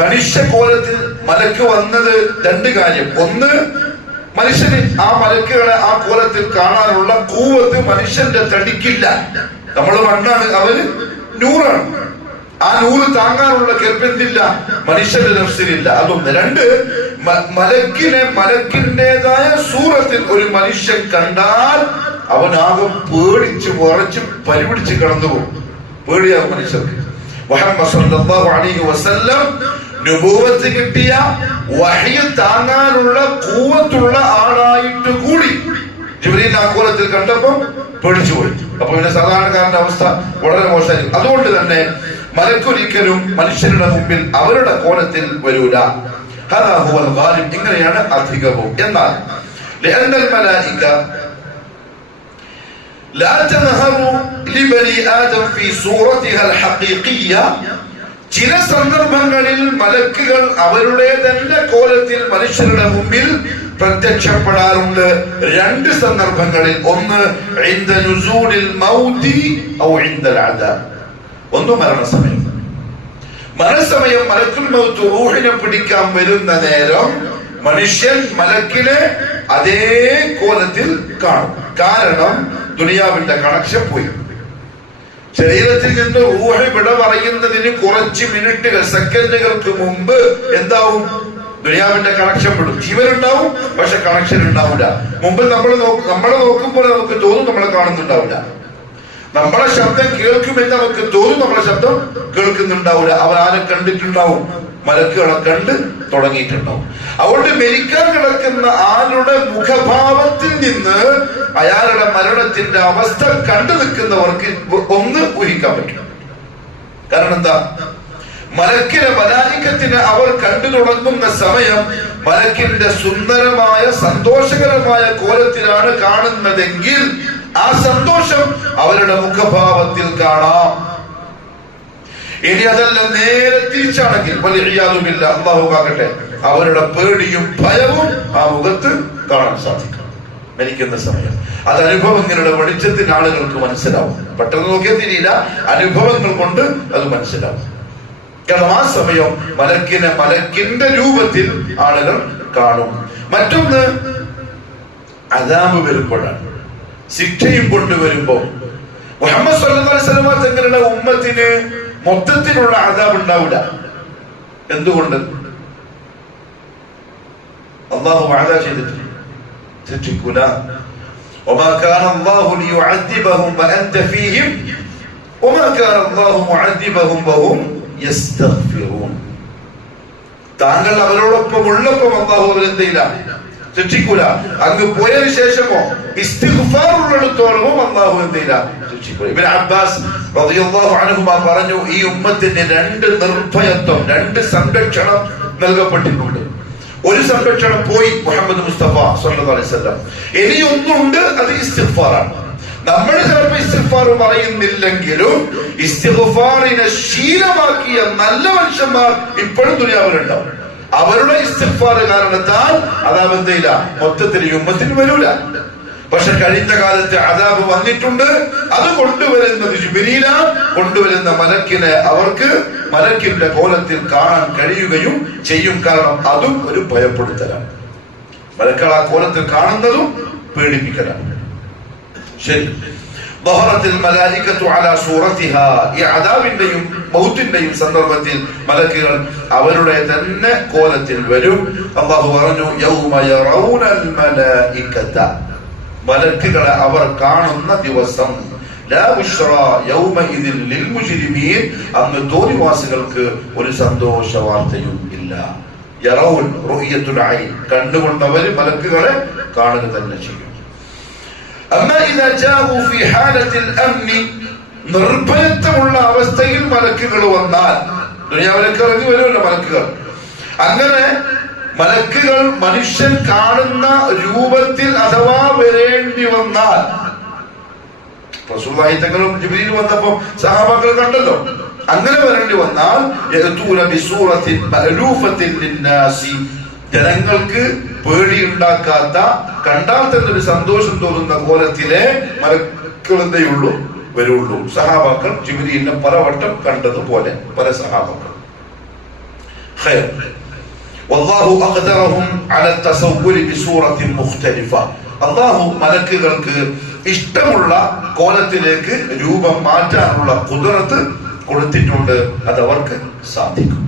മനുഷ്യകോലത്തിൽ മലക്ക് വന്നത്? രണ്ട് കാര്യം. ഒന്ന്, മനുഷ്യന് ആ മലക്കുകളെ ആ കോലത്തിൽ കാണാനുള്ള കൂവത്ത് മനുഷ്യന്റെ തടിക്കില്ല. നമ്മൾ മണ്ണാണ്, അവന് നൂറാണ്. ആ നൂറ് താങ്ങാനുള്ള കെൽപ്പെന്തില്ല, മനുഷ്യന്റെ നഫ്സിലില്ല. അതൊന്ന്. രണ്ട്, മലക്കിന്റേതായ സൂറത്തിൽ ഒരു മനുഷ്യൻ കണ്ടാൽ അവനാകെ പേടിച്ച് വിറച്ച് പരിപിടിച്ച് കടന്നുപോകും. പേടിയാകും മനുഷ്യർക്ക്. മുഹമ്മദ് സല്ലല്ലാഹു അലൈഹി വസല്ലം നുബുവത്ത് കിട്ടിയ വഹ്യ് താങ്ങാനുള്ള കൂവത്തുള്ള ആളായിട്ട് കൂടി ജിബ്രീൽ ആ കോലത്തിൽ കണ്ടപ്പോൾ പേടിച്ചുപോയി. അപ്പൊ പിന്നെ സാധാരണക്കാരന്റെ അവസ്ഥ വളരെ മോശമായിരിക്കും. അതുകൊണ്ട് തന്നെ മലക്കൊരിക്കലും മനുഷ്യരുടെ മുമ്പിൽ അവരുടെ കോലത്തിൽ വരൂല. ഹദാ ഹുവൽ ഗാലിബ്, ഇങ്ങനെയാണ് അധികവും. എന്നാൽ لأن الملائكة لا تظهر لبني آدم في صورتها الحقيقية. ചില സന്ദർഭങ്ങളിൽ മലക്കുകൾ അവരുടെ തന്നെ കോലത്തിൽ മനുഷ്യരുടെ മുമ്പിൽ പ്രത്യക്ഷപ്പെടാറുണ്ട്. രണ്ട് സന്ദർഭങ്ങളിൽ. ഒന്ന് عند نزول الموت أو عند العذاب. ഒന്ന് മരണസമയം. മരണസമയം മലക്കുൽ മൗത്ത് റൂഹിനെ പിടിക്കാൻ വരുന്ന നേരം മനുഷ്യൻ മലക്കിനെ അതേ കോലത്തിൽ കാണും. കാരണം ദുനിയാവിന്റെ കണക്ഷൻ പോയി. ശരീരത്തിൽ നിന്ന് റൂഹ് വിട പറയുന്നതിന് കുറച്ച് മിനിറ്റുകൾ, സെക്കൻഡുകൾക്ക് മുമ്പ് എന്താവും? ദുനിയാവിന്റെ കണക്ഷൻ വിടും. ജീവനുണ്ടാവും, പക്ഷെ കണക്ഷൻ ഉണ്ടാവില്ല. മുമ്പ് നമ്മളെ നോക്കുമ്പോൾ നമുക്ക് തോന്നും നമ്മളെ കാണുന്നുണ്ടാവില്ല. നമ്മളെ ശബ്ദം കേൾക്കുമെന്ന് നമുക്ക് തോന്നും, നമ്മളെ ശബ്ദം കേൾക്കുന്നുണ്ടാവില്ല. അവർ ആരെ കണ്ടിട്ടുണ്ടാവും? മലക്കുകളെ കണ്ട് തുടങ്ങിയിട്ടുണ്ടാവും. അതുകൊണ്ട് മരിക്കാൻ കിടക്കുന്ന ആളുടെ മുഖഭാവത്തിൽ നിന്ന് അയാളുടെ മരണത്തിന്റെ അവസ്ഥ കണ്ടു നിൽക്കുന്നവർക്ക് ഒന്ന് ഊഹിക്കാൻ പറ്റും. കാരണം എന്താ? മലായിക്കത്തിനെ അവർ കണ്ടു തുടങ്ങുന്ന സമയം മലക്കിന്റെ സുന്ദരമായ സന്തോഷകരമായ കോലത്തിലാണ് കാണുന്നതെങ്കിൽ ആ സന്തോഷം അവരുടെ മുഖഭാവത്തിൽ കാണാം. ഇനി അതല്ല, നേരെ തിരിച്ചാണെങ്കിൽ അല്ലാഹു കാക്കട്ടെ, അവരുടെ പേടിയും ഭയവും ആ മുഖത്ത് കാണാൻ സാധിക്കും മരിക്കുന്ന സമയം. അത് അനുഭവങ്ങളുടെ വെളിച്ചത്തിന് ആളുകൾക്ക് മനസ്സിലാവും. പെട്ടെന്ന് നോക്കിയാൽ തിരിയില്ല, അനുഭവങ്ങൾ കൊണ്ട് അത് മനസ്സിലാവും. കാരണം ആ സമയം മലക്കിന്റെ രൂപത്തിൽ ആളുകൾ കാണും. മറ്റൊന്ന് അദാബ് വരുമ്പോഴാണ്, ശിക്ഷയും കൊണ്ടുവരുമ്പോ. മുഹമ്മദ് സല്ലല്ലാഹു അലൈഹി വസല്ലം തങ്ങളുടെ ഉമ്മത്തിന് മൊത്തത്തിലുള്ള അദാബ് ഉണ്ടാവില്ല. എന്തുകൊണ്ട്? അല്ലാഹു വഅദ ചെയ്തിട്ടുണ്ട്, തെറ്റിക്കൂല. വമാ കാന അല്ലാഹു ലിയുഅദ്ദിബഹും വഅൻത ഫീഹിം വമാ കാന അല്ലാഹു മുഅദ്ദിബഹും വഹും യസ്തഗ്ഫിറൂൻ. താങ്കൾ അവരോടൊപ്പം ഉള്ളപ്പോൾ അല്ലാഹു അവരെന്തില്ല, ശിക്ഷിക്കൂല. അങ്ങ് പോയതിനു ശേഷമോ ഇസ്തിഗ്ഫാർ ഉള്ളിടത്തോളവും അല്ലാഹു എന്തില്ല, ശിക്ഷിക്കൂല. ഇബ്നു അബ്ബാസ് റളിയല്ലാഹു അൻഹു പറഞ്ഞു, ഈ ഉമ്മത്തിന് രണ്ട് നിർഭയത്വം, രണ്ട് സംരക്ഷണം നൽകപ്പെട്ടിട്ടുണ്ട്. ഒരു സംരക്ഷണം പോയി, മുഹമ്മദ് മുസ്തഫ സ്വല്ലല്ലാഹു അലൈഹി വസല്ലം. ഇനി ഒന്നുണ്ട്, അത് ഇസ്തിഗ്ഫാറാണ്. നമ്മൾ ചിലപ്പോൾ ഇസ്തിഗ്ഫാർ പറയുന്നില്ലെങ്കിലും ഇസ്തിഗ്ഫാറിനെ ശീലമാക്കിയ നല്ല മനുഷ്യന്മാർ ഇപ്പോഴും ദുനിയാവിലുണ്ടാവും. അവരുടെ ഇസ്തിഗ്ഫാർ കാരണത്താൽ അദാബ് എന്തില്ല, മൊത്തത്തിൽ ഉമ്മത്തിന് വരൂല. പക്ഷെ കഴിഞ്ഞ കാലത്ത് അദാബ് വന്നിട്ടുണ്ട്. അത് കൊണ്ടുവരുന്നത് ജിബ്രീല, കൊണ്ടുവരുന്ന മലക്കിനെ അവർക്ക് മലക്കിന്റെ കോലത്തിൽ കാണാൻ കഴിയുകയും ചെയ്യും. കാരണം അതും ഒരു ഭയപ്പെടുത്തലാണ്. മലക്കൾ ആ കോലത്തിൽ കാണുന്നതും പേടിപ്പിക്കലാണ്. ശരി, ظهرت الملائكة على صورتها. ഈ അദാബിന്റെയും മൗത്തിന്റെയും സന്ദർഭത്തിൽ മലക്കുകൾ അവരുടെ തന്നെ കോലത്തിൽ വരും. അല്ലാഹു പറഞ്ഞു, യൗമ യറൗനൽ മലായികത, മലക്കുകളെ അവർ കാണുന്ന ദിവസം. ലാ ബുശ്റാ യൗമഇദിൻ ലിൽ മുജ്രിമീൻ, അന്ന് തോന്നിവാസികൾക്ക് ഒരു സന്തോഷ വാർത്തയും ഇല്ല. യറൗൻ റുഅ്യത്തുൽ ഐൻ, കണ്ടുകൊണ്ടവർ മലക്കുകളെ കാണുക തന്നെ ചെയ്യും. അമ്മാ ഇദാ ജാഉ ഫീ ഹാലത്തിൽ അംനി, നിർഭയത്വമുള്ള അവസ്ഥയിൽ മലക്കുകൾ വന്നാൽ, ദുനിയാവിലേക്ക് ഇറങ്ങി വരുമല്ലോ മലക്കുകൾ, അങ്ങനെ മലക്കുകൾ മനുഷ്യൻ കാണുന്ന രൂപത്തിൽ അഥവാ വരേണ്ടി വന്നാൽ, റസൂലുള്ളാഹി തങ്ങളും ജിബ്രീൽ വന്നപ്പോ സഹാബാക്കൾ കണ്ടല്ലോ, അങ്ങനെ വരേണ്ടി വന്നാൽ ജനങ്ങൾക്ക് പേടിയുണ്ടാക്കാത്ത, കണ്ടാൽ തന്നെ ഒരു സന്തോഷം തോന്നുന്ന കോലത്തിലെ മലക്കുകളെന്തേയുള്ളൂ വരുള്ളൂ. സഹാബാക്കൾ ജിബ്രീലിനെ പലവട്ടം കണ്ടതുപോലെ പല സഹാബാക്കൾ. വല്ലാഹു അഖ്ദറഹും അല തസവ്വുരി ബിസൂറത്തിൻ മുഖ്തലിഫ, അല്ലാഹു മലക്കുകൾക്ക് ഇഷ്ടമുള്ള കോലത്തിലേക്ക് രൂപം മാറ്റാനുള്ള ഖുദ്റത്ത് കൊടുത്തിട്ടുണ്ട്, അത് അവർക്ക് സാധിക്കും.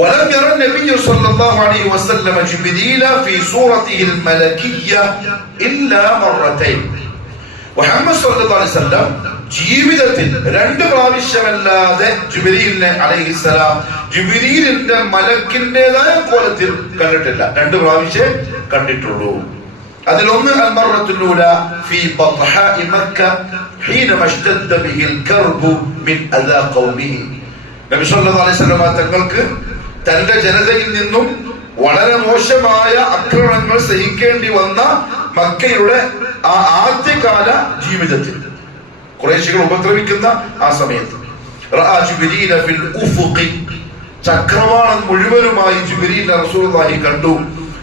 ولم ير النبي صلى الله عليه وسلم جبريل في صورته الملكية إلا مرتين. മുഹമ്മദ് സല്ലല്ലാഹു അലൈഹി വസല്ലം ജീവിതത്തിൽ 2 പ്രാവശ്യമല്ലാതെ ജിബ്രീലിനെ അലൈഹിസ്സലാം ജിബ്രീലിന്റെ മലക്കിന്റേതായ കോലത്തിൽ കണ്ടിട്ടില്ല. 2 പ്രാവശ്യം കണ്ടിട്ടുള്ളൂ. അതിലൊന്ന് അൽമറത്തുൽ ഊല ഫീ ബത്ഹാഇ മക്ക ഹീനമ ഇഷ്തദ്ദ ബിഹിൽ കർബു മിൻ അദാ ഖൗമിഹി. നബി സല്ലല്ലാഹു അലൈഹി വസല്ലം തങ്ങൾക്ക് തന്റെ ജനതയിൽ നിന്നും വളരെ മോശമായ ആക്രമണങ്ങൾ സഹിക്കേണ്ടി വന്ന മക്കയുടെ ആ ആദ്യകാല ജീവിതത്തിൽ, ഖുറൈശികൾ ഉപദ്രവിക്കുന്ന ആ സമയത്ത്, റഅ ജിബ്രീല ഫിൽ ഉഫുഖി, ചക്രവാളം മുഴുവനുമായി ജിബ്രീലിനെ റസൂലുള്ളാഹി കണ്ടു.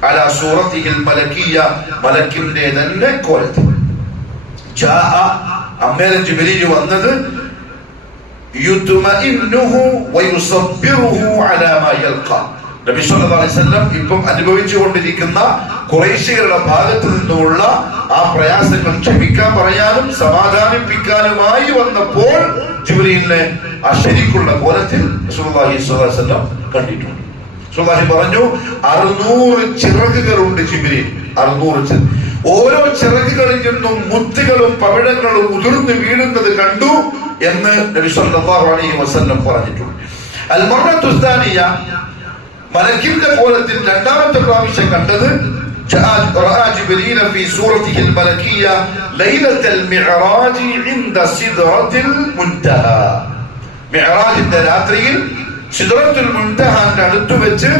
അലാ സൂറത്തിഹിൽ മലക്കിയ, മലക്കിന്റെ തന്നെ കോലത്തിൽ. ജാഅ, അന്നേരം ജിബ്രീൽ വന്നത്, യുത്മഇന്നുഹു വയുസബ്ബിറുഹു അലാ മാ യൽഖ. നബി സല്ലല്ലാഹു അലൈഹി വസല്ലം ഇപ്പം അനുഭവിച്ചുകൊണ്ടിരിക്കുന്ന ഖുറൈശികളുടെ ഭാഗത്തു നിന്നുള്ള ആ പ്രയാസങ്ങൾ ക്ഷമിക്കാൻ പറയാനും സമാധാനിപ്പിക്കാനുമായി വന്നപ്പോൾ ജിബ്രീലിനെ ആ ശരിക്കുള്ള കോലത്തിൽ റസൂലുള്ളാഹി സ്വല്ലല്ലാഹു അലൈഹി വസല്ലം കണ്ടിട്ടുണ്ട്. റസൂലുള്ളാഹി പറഞ്ഞു, 600 ചിറകുകളുണ്ട് ജിബ്രീൽ, 600. ഓരോ ചിറകുകളിൽ നിന്നും മുത്തുകളും പവിഴങ്ങളും ഉതിർന്നു വീഴുന്നത് കണ്ടു എന്ന് നബി സല്ലല്ലാഹു അലൈഹി വസല്ലം പറഞ്ഞിട്ടുണ്ട്. അൽ മറത്തു സാനിയ, മലക്കിന്റെ കോലത്തിൽ 2ാമത്തെ പ്രാവശ്യം കണ്ടത്, റഅ ജിബ്രീല ഫീ സൂറത്തിഹിൽ മലക്കിയ ലൈലത്തുൽ മിഅ്റാജി ഇൻദ സിദ്റത്തുൽ മുൻതഹ. മിഅ്റാജിന്റെ രാത്രിയിൽ സിദ്റത്തുൽ മുൻതഹാന്റെ അടുത്ത് വെച്ച്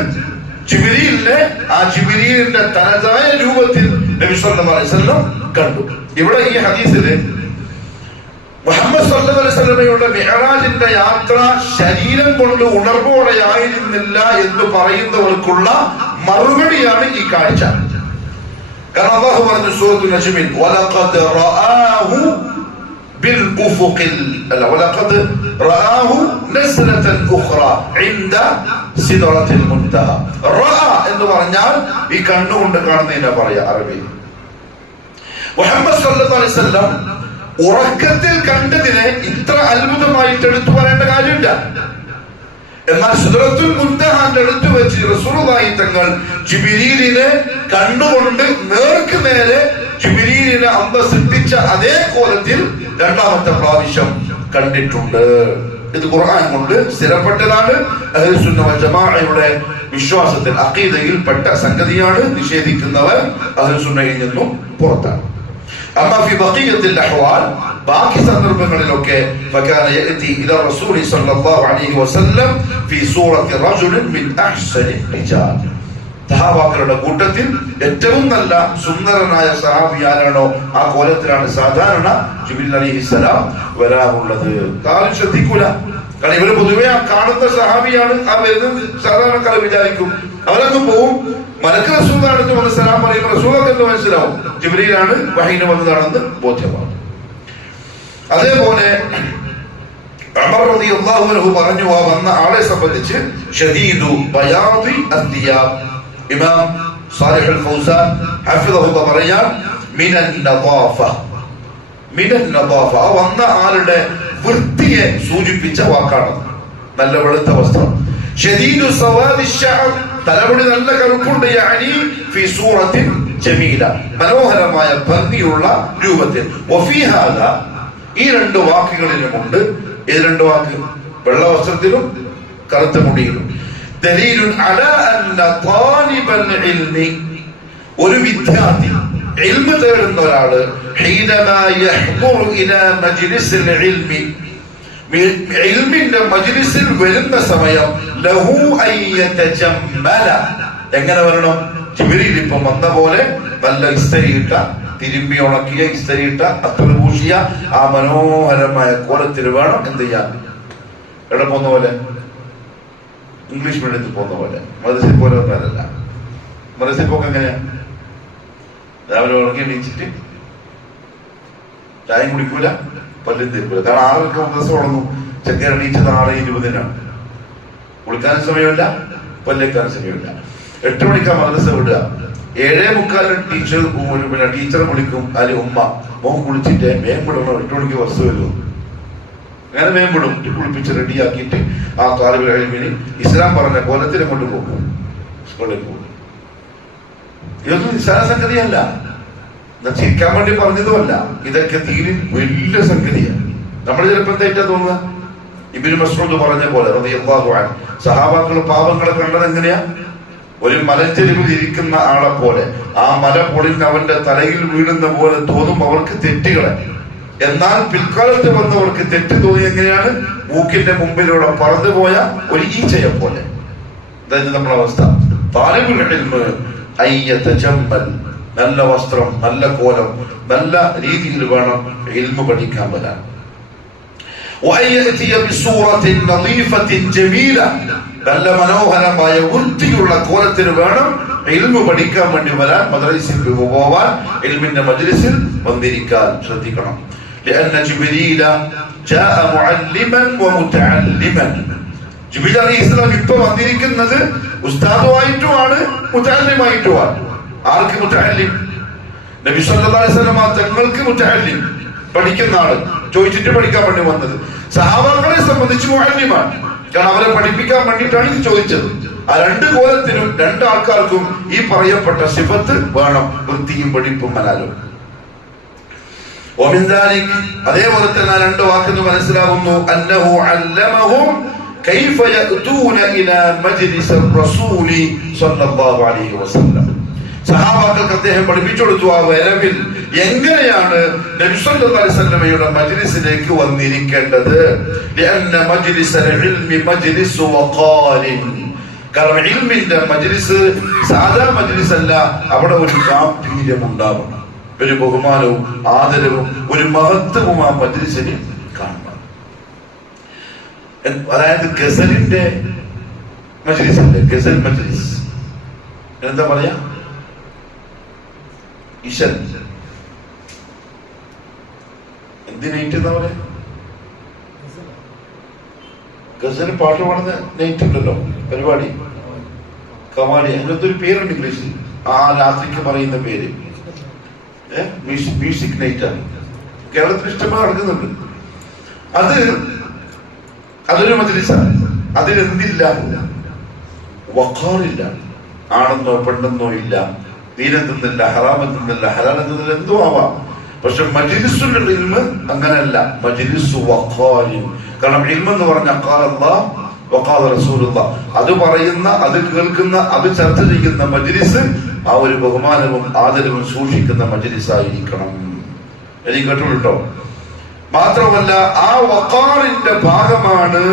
ജിബ്രീലിനെ ആ ജിബ്രീലിന്റെ തനതായ രൂപത്തിൽ നബി സല്ലല്ലാഹു അലൈഹി വസല്ലം കണ്ടു. ഇവിടെ ഈ ഹദീസില് മുഹമ്മദ് സല്ലല്ലാഹു അലൈഹി വസല്ലമയുടെ മിഅ്റാജിന്റെ യാത്ര ശരീരം കൊണ്ട് ഉണർവോടെയായിരുന്നില്ല എന്ന് പറയുന്നവർക്കുള്ള മറുപടിയാണ് ഈ കാഴ്ച. കാരണം അല്ലാഹു പറഞ്ഞു സൂറത്തുൽ നജ്മിൽ, വലഖദ് റആഹു ബിൽ ഉഫുഖിൽ, അല്ല വലഖദ് റആഹു നസ്ലതൻ ഉഖ്റ ഇൻദ സിദ്റത്തുൽ മുൻതഹ. റഅ എന്ന് പറഞ്ഞാൽ ഈ കണ്ണുകൊണ്ട് കാണുന്നതിനെ പറയാ അറബിയിൽ. മുഹമ്മദ് സല്ലല്ലാഹു അലൈഹി വസല്ലം ഉറക്കത്തിൽ കണ്ടതിനെ ഇത്ര അത്ഭുതമായിട്ട് എടുത്തു പറയേണ്ട കാര്യമില്ല. എന്നാൽ സിദ്റത്തുൽ മുൻതഹാന്റെ അടുത്ത് വെച്ച് റസൂലുള്ളാഹി തങ്ങൾ ജിബ്രീലിനെ കണ്ണുകൊണ്ട് നേർക്ക് നേരെ ജിബ്രീലിനെ അല്ലാഹു സൃഷ്ടിച്ച അതേ കോലത്തിൽ 2ാമത്തെ പ്രാവശ്യം കണ്ടിട്ടുണ്ട്. ഇത് ഖുർആൻ കൊണ്ട് സ്ഥിരപ്പെട്ടതാണ്. അഹ്ലുസുന്ന വൽ ജമാഅയുടെ വിശ്വാസത്തിൽ, അഖീദയിൽ പെട്ട സംഗതിയാണ്. നിഷേധിക്കുന്നവർ അഹ്ലുസുന്നയിൽ നിന്നും പുറത്താണ്. അമ്മ ഫി ബഖിയത്തിൽ അഹ്വാൽ, ബാക്കി സന്ദർഭങ്ങളിലൊക്കെ ഫകാന യഅതി ഇല റസൂലി സ്വല്ലല്ലാഹു അലൈഹി വസല്ലം ഫി സൂറത്തി റജുലിൻ മിൻ അഹ്സനി റിജാൽ. സഹാബാക്കളുടെ കൂട്ടത്തിൽ ഏറ്റവും നല്ല സുന്ദരനായ സഹാബി ആരാണോ ആ കോലത്തിലാണ് സാധാരണ ജിബ്രീൽ അലൈഹിസ്സലാം വരാറുള്ളത്. കാര്യം ശ്രദ്ധിക്കൂല. കാരണം ഇവര് പൊതുവെ ആ കാണുന്ന സഹാബിയാണ്, ആ വരുന്നത് സാധാരണക്കാരെ വിചാരിക്കും. അവരൊക്കെ പോവും, മലക്ക് റസൂലിന്റെ അടുത്ത് വന്ന് സലാം പറയുമ്പോൾ റസൂലൊക്കെ എന്ന് മനസ്സിലാവും ജിബ്രീലാണ് വഹീന് വന്നതാണെന്ന് ബോധ്യമാണ്. അതേപോലെ ഉമർ റളിയല്ലാഹു അൻഹു പറഞ്ഞു, ആ വന്ന ആളെ സംബന്ധിച്ച് ശദീദു ബയാദി അസ്ദിയാബ്. ഇമാം സാലിഹ് അൽ ഫൗസാൻ ഹഫിദഹുല്ലാഹ് പറയാൻ, മിനൻ നദാഫ, മിനൻ നദാഫ, ആ വന്ന ആളുടെ വൃത്തിയെ സൂചിപ്പിച്ച വാക്കാണ്. നല്ല വെളുത്ത വസ്ത്രം. ശദീദു സവാദി ശഅർ, തലമുടി നല്ല കറുപ്പുണ്ട്. യഅനി ഫി സൂറത്തിൻ ജമീല, മനോഹരമായ ഭംഗിയുള്ള രൂപത്തിൽ. വഫീ ഹാദാ, ഈ രണ്ട് വാക്കുകളിലുമുണ്ട്. ഏത് രണ്ട് വാക്ക്? വെള്ള വസ്ത്രത്തിലും കറുത്ത മുടിയിലും. ദലീലുൻ അലാ അന്ന ത്വാലിബൽ ഇൽമി, ഒരു വിദ്യാർത്ഥി ഇൽമ് തേടുന്ന ഒരാള് ഹീനമാ യഹ്ദുറു ഇലാ മജ്ലിസിൽ ഇൽമി, ഇൽമിന്റെ മജ്ലിസിൽ വരുന്ന സമയം ലഹു അൻ യതജമ്മല, എങ്ങനെ വരണം? ജിബ്രീൽ ഇപ്പം വന്ന പോലെ നല്ല ഇസ്തരിയിട്ട, തിരുമ്പി ഉണക്കിയ ഇസ്തരിയിട്ട, അത്തർ പൂശിയ ആ മനോഹരമായ കോലത്തിൽ വേണം എന്ത് ചെയ്യാൻ? എവിടെ പോകുന്ന പോലെ? ഇംഗ്ലീഷ് മീഡിയത്തിൽ പോകുന്ന പോലെ. മദ്രസയിൽ പോലെ ഒന്നല്ല. മദ്രസയിൽ പോക്ക് എങ്ങനെയാ? രാവിലെ ഉറങ്ങി എണീച്ചിട്ട് ചായം കുടിക്കൂല, പല്ലും തേക്കൂല. കാരണം 6:00 മദ്രസ തുടങ്ങും. ചെക്കൻ എണീച്ചത് 6:20 കുളിക്കാനും സമയമില്ല, പല്ലേക്കാനും സമയമില്ല. 8 മണിക്കാ മദ്രസ വിടുക. 7:45 ടീച്ചർ വിളിക്കും. അതിൽ ഉമ്മ മോൻ കുളിച്ചിട്ട് വേഗം വിടണം, 8 മണിക്ക് ബസ് വരും. അങ്ങനെ വേഗം വിടും. കുളിപ്പിച്ച് റെഡിയാക്കിയിട്ട് ആ താലിബുൽ ഇൽമിന് ഇസ്ലാം പറഞ്ഞ കോലത്തിനെ കൊണ്ട് പോകും, സ്കൂളിൽ പോകും. ഇതൊന്നും നിസ്സാര സംഗതിയല്ല, ചിരിക്കാൻ വേണ്ടി പറഞ്ഞതുമല്ല. ഇതൊക്കെ തീരെ വലിയ സംഗതിയാണ്. നമ്മൾ ചിലപ്പോൾ എന്തായിട്ടാ തോന്നുക? ഇബ്നു മസ്ഊദ് പറഞ്ഞ പോലെ റളിയല്ലാഹു അൻഹു, സഹാബാക്കൾ പാപങ്ങളെ കണ്ടത് എങ്ങനെയാ? ഒരു മലഞ്ചെരിവിൽ ഇരിക്കുന്ന ആളെ പോലെ, ആ മല പൊളിഞ്ഞ് അവന്റെ തലയിൽ വീഴുന്ന പോലെ തോന്നും അവർക്ക് തെറ്റുകളെ. എന്നാൽ പിൽക്കാലത്ത് വന്നവർക്ക് തെറ്റ് തോന്നി എങ്ങനെയാണ്? മൂക്കിന്റെ മുമ്പിലൂടെ പറന്നുപോയ ഒരു ഈച്ചയെ പോലെ. അതായത് നമ്മളെ അവസ്ഥ. താലിബുൽ ഇൽമ് അൻ യതജമ്മൽ, നല്ല വസ്ത്രം, നല്ല കോലം, നല്ല രീതിയിൽ വേണം ഇൽമ് പഠിക്കാൻ വരാൻ. നല്ല മനോഹരമായ വൃത്തിയുള്ള കോലത്തിന് വേണം ഇൽമു പഠിക്കാൻ വേണ്ടി വരാൻ, മദ്രസയിൽ പോവാൻ, ഇൽമിന്റെ മജ്ലിസിൽ വന്നിരിക്കാൻ ശ്രദ്ധിക്കണം. ജിബ്രീൽ അലൈഹിസ്സലാം ഇപ്പൊ വന്നിരിക്കുന്നത് ഉസ്താദുമായിട്ടുമാണ്, മുതഅല്ലിമായിട്ടുമാണ്. ആർക്ക് മുതഅല്ലിം? നബി സല്ലല്ലാഹു അലൈഹി വസല്ലം തങ്ങൾക്ക് മുതഅല്ലിം, പഠിക്കുന്ന ആള്, ചോദിച്ചിട്ട് പഠിക്കാൻ വേണ്ടി വന്നത്. സഹാബാക്കളെ സംബന്ധിച്ച് മുഅല്ലിമാണ്, കാരണം അവരെ പഠിപ്പിക്കാൻ വേണ്ടിയിട്ടാണ് ഇത് ചോദിച്ചത്. ആ രണ്ട് കോലത്തിനും രണ്ട് ആൾക്കാർക്കും ഈ പറയപ്പെട്ട സിഫത്ത് വേണം, വൃത്തിയും പഠിപ്പും മലാലും. അതേപോലെ തന്നെ രണ്ട് വാക്കെന്ന് മനസ്സിലാവുന്നു. അന്നഹു അല്ലമഹും കൈഫ യഅതൂന ഇലാ മജ്ലിസ് റസൂലി സ്വല്ലല്ലാഹു അലൈഹി വസല്ലം. സഹാബാക്കൾക്ക് അദ്ദേഹം പഠിപ്പിച്ചു കൊടുത്തു ആ വരവിൽ എങ്ങനെയാണ് നബി സല്ലല്ലാഹു അലൈഹി വസല്ലമയുടെ മജ്ലിസിലേക്ക് വന്നിരിക്കേണ്ടത്. ലഅന്ന മജ്ലിസൽ ഇൽമി മജ്ലിസു വഖാലിൻ, കാരണം ഇൽമിന്റെ മജ്ലിസ് സാധാ മജ്ലിസ് അല്ല. അവിടെ ഒരു ഗാംഭീര്യം ഉണ്ടാവണം, ഒരു ബഹുമാനവും ആദരവും ഒരു മഹത്വവും ആ മജ്ലിസിന് കാണണം. അതായത് ഗസലിന്റെ മജ്ലിസ് അല്ലേ, ഗസൽ മജ്ലിസ് എന്താ പറയാ? ഇശൽ എന്തിനേറ്റ് എന്താ പറയാ? ഗസൽ പാട്ട് പാടുന്ന നൈറ്റ് ഉണ്ടല്ലോ, പരിപാടി, കവാലി, അങ്ങനത്തെ ഒരു പേരുണ്ട് ഇംഗ്ലീഷിൽ. ആ രാത്രിക്ക് പറയുന്ന പേര് മ്യൂസിക് നൈറ്റ് ആണ്. കേരളത്തിൽ ഇഷ്ടംപോലെ നടക്കുന്നുണ്ട്. അതൊരു മജ്ലിസാണ്. അതിലെന്തില്ല? വഖാറില്ല. ആണെന്നോ പെണ്ണെന്നോ ഇല്ല, ദീനെന്തെന്നില്ല, ഹറാമെന്തെന്നില്ല, ഹലാലെന്തെന്നില്ല, എന്തോ ആവാം. പക്ഷെ മജ്ലിസുൽ ഇൽമ് അങ്ങനെയല്ല, മജ്ലിസു വഖാലിൻ. കാരണം ഇൽമ് എന്ന് പറഞ്ഞാൽ ഖാല അല്ലാഹ് വഖാല റസൂലുള്ളാഹ്, അത് പറയുന്ന, അത് കേൾക്കുന്ന, അത് ചർച്ച ചെയ്യുന്ന മജ്ലിസ് ആ ഒരു ബഹുമാനവും ആദരവും സൂക്ഷിക്കുന്ന മജ്ലിസായിരിക്കണം. എനിക്ക് കേട്ടോ. മാത്രമല്ല ആ വഖാറിന്റെ ഭാഗമാണ്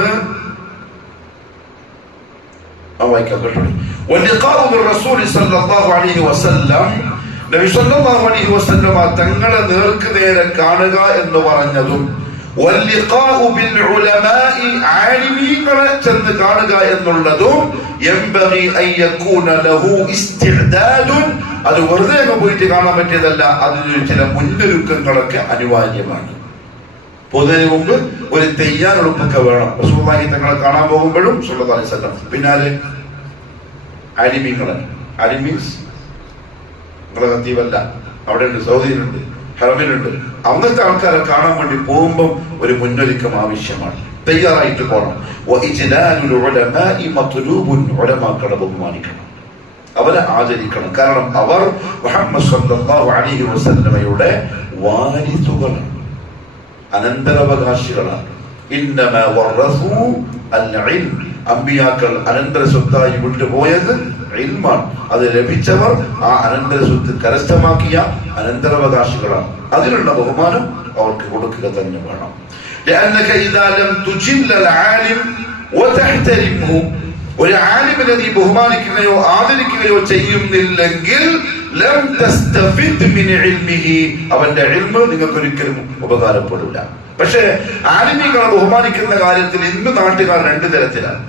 തങ്ങളെ നേർക്ക് നേരെ കാണുക എന്ന് പറഞ്ഞതും ആലിമീങ്ങളെ ചെന്ന് കാണുക എന്നുള്ളതും അത് വെറുതെ പോയിട്ട് കാണാൻ പറ്റിയതല്ല. അതിന് ചില മുന്നൊരുക്കങ്ങളൊക്കെ അനിവാര്യമാണ്. പൊതുവിന് മുമ്പ് ഒരു തയ്യാറെടുപ്പൊക്കെ വേണം. റസൂലുള്ളാഹി തങ്ങളെ കാണാൻ പോകുമ്പോഴും സല്ലല്ലാഹു അലൈഹി വസല്ലം, പിന്നാലെ ആലിമീങ്ങളെ, ആലിമീൻസ് നിങ്ങളെ കത്തീവല്ല, അവിടെ ഉണ്ട്, സൗദിയിലുണ്ട്, ഹറമിലുണ്ട്. അന്നത്തെ ആൾക്കാരെ കാണാൻ വേണ്ടി പോകുമ്പോൾ ഒരു മുന്നൊരുക്കം ആവശ്യമാണ്, തയ്യാറായിട്ട് പോകണം. ഉലമാക്കളെ ബഹുമാനിക്കണം. അവരെ ആദരിക്കണം. കാരണം അവർ മുഹമ്മദ് സ്വല്ലല്ലാഹു അലൈഹി വസല്ലമയുടെ വാരിസുകളാണ്, അനന്തരാവകാശികളാണ്. ഇന്നമാ വറസു അൽ-ഇൽം, അമ്പിയാക്കൾ അനന്തര സ്വത്തായി വിട്ടുപോയത് ഇൽമാണ്. അത് ലഭിച്ചവർ ആ അനന്തര സ്വത്ത് കരസ്ഥമാക്കിയ അനന്തരാവകാശികളാണ്. അതിനുള്ള ബഹുമാനം അവർക്ക് കൊടുക്കുക തന്നെ വേണം. لأنك إذا لم تجل العالم وتحترمه, ഒരു ആലിമിനെ നീ ബഹുമാനിക്കുകയോ ആദരിക്കുകയോ ചെയ്യുന്നില്ലെങ്കിൽ ലം തസ്തഫിദ് മിൻ ഇൽമിഹി, അവന്റെ ഇൽമ് നിങ്ങൾക്ക് ഒരിക്കലും ഉപകാരപ്പെടില്ല. പക്ഷേ ആലിമീങ്ങളെ ബഹുമാനിക്കുന്ന കാര്യത്തിൽ ഇന്ന് നാട്ടുകാർ രണ്ടു തരത്തിലാണ്.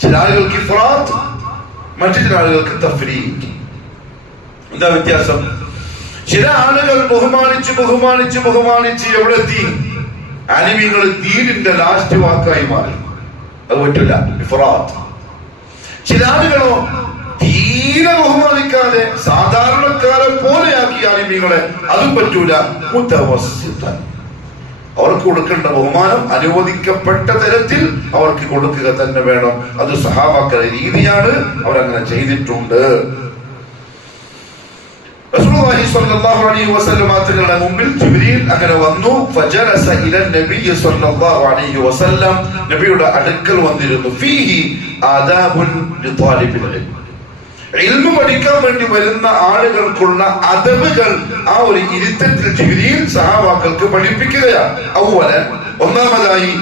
ചില ആളുകൾക്ക് ഇഫ്റാത്ത്, മറ്റു ചില ആളുകൾക്ക് തഫ്രീത്ത്. എന്താ വ്യത്യാസം? ചില ആളുകൾ ബഹുമാനിച്ച് ബഹുമാനിച്ച് ബഹുമാനിച്ച് എവിടെ എത്തി? ആലിമീങ്ങൾ ദീനിന്റെ ലാസ്റ്റ് വാക്കായി മാറി. അത് പറ്റില്ല, ഇഫ്റാത്ത്. ചില ആളുകളോ തീരെ ബഹുമാനിക്കാതെ സാധാരണക്കാരെ പോലെയാക്കി ആലിമീങ്ങളെ, അതും പറ്റൂല. മുതവസ്സിത്തൻ, അവർക്ക് കൊടുക്കേണ്ട ബഹുമാനം അനുവദിക്കപ്പെട്ട തരത്തിൽ അവർക്ക് കൊടുക്കുക തന്നെ വേണം. അത് സഹാബാക്കളുടെ രീതിയാണ്, അവരങ്ങനെ ചെയ്തിട്ടുണ്ട്. റസൂലുള്ളാഹി സ്വല്ലല്ലാഹു അലൈഹി വസല്ലം തങ്ങളുടെ മുമ്പിൽ ജിബ്രീൽ അങ്ങനെ വന്നു. ഫജലസ ഇല നബി സ്വല്ലല്ലാഹു അലൈഹി വസല്ലം, നബിയുടെ അടുക്കൽ വന്നിരുന്നു. ഫീഹി ആദാബുൻ ലിതാലിബിൽ ഇൽം, ഇൽമു പഠിക്കാൻ വേണ്ടി വരുന്ന ആളുകൾക്കുള്ള അദബുകൾ ആ ഒരു ഇരുത്തത്തിൽ ജിബ്രീൽ സഹാബാക്കൾക്ക് പഠിപ്പിക്കുകയാണ്. അവ്വലൻ, ഒന്നാമതായി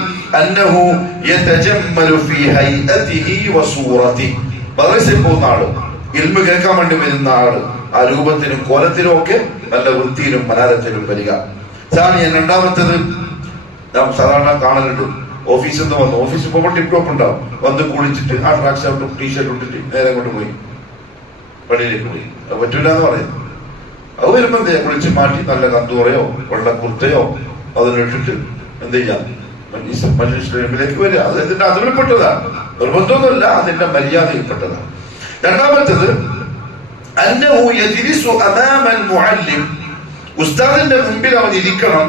അന്നഹു യതജമ്മലു ഫീ ഹൈഅതിഹി വസൂറതി, മദ്രസയിൽ പോകുന്ന ആള്, ഇൽമു കേൾക്കാൻ വേണ്ടി വരുന്ന ആള് ആ രൂപത്തിലും കോലത്തിലും ഒക്കെ നല്ല വൃത്തിയിലും മനാരത്തിലും വരിക. സാനിയൻ, രണ്ടാമത്തത് നാം സാധാരണ കാണലുണ്ട്, ഓഫീസിൽ നിന്ന് വന്നു, ഓഫീസിൽ പോകുമ്പോൾ ടിപ് ടോപ്പ് ഉണ്ടാവും, വന്ന് കുളിച്ചിട്ട് ആ ട്രാക്ക് ഷർട്ടും ടീഷർട്ടും ഇട്ടിട്ട് നേരെ കൊണ്ട് പോയി പള്ളിയിലേക്ക് പോയി. അത് പറ്റൂല എന്ന് പറയുന്നു. അത് വരുമ്പോ എന്ത് ചെയ്യാം, കുളിച്ച് മാറ്റി നല്ല കന്തൂറയോ വെള്ള കുർത്തയോ അതിനിട്ടിട്ട് എന്ത് ചെയ്യാം, മനുഷ്യരിലേക്ക് വരിക. അത് ഇതിന്റെ അതിൽപ്പെട്ടതാണ്, നിർബന്ധമൊന്നുമല്ല, അതിന്റെ മര്യാദയിൽപ്പെട്ടതാണ്. രണ്ടാമത്തത് അന്നഹു യജ്ലിസു അമാമൽ മുഅല്ലിം, ഉസ്താദിന്റെ മുമ്പിൽ അവൻ ഇരിക്കണം.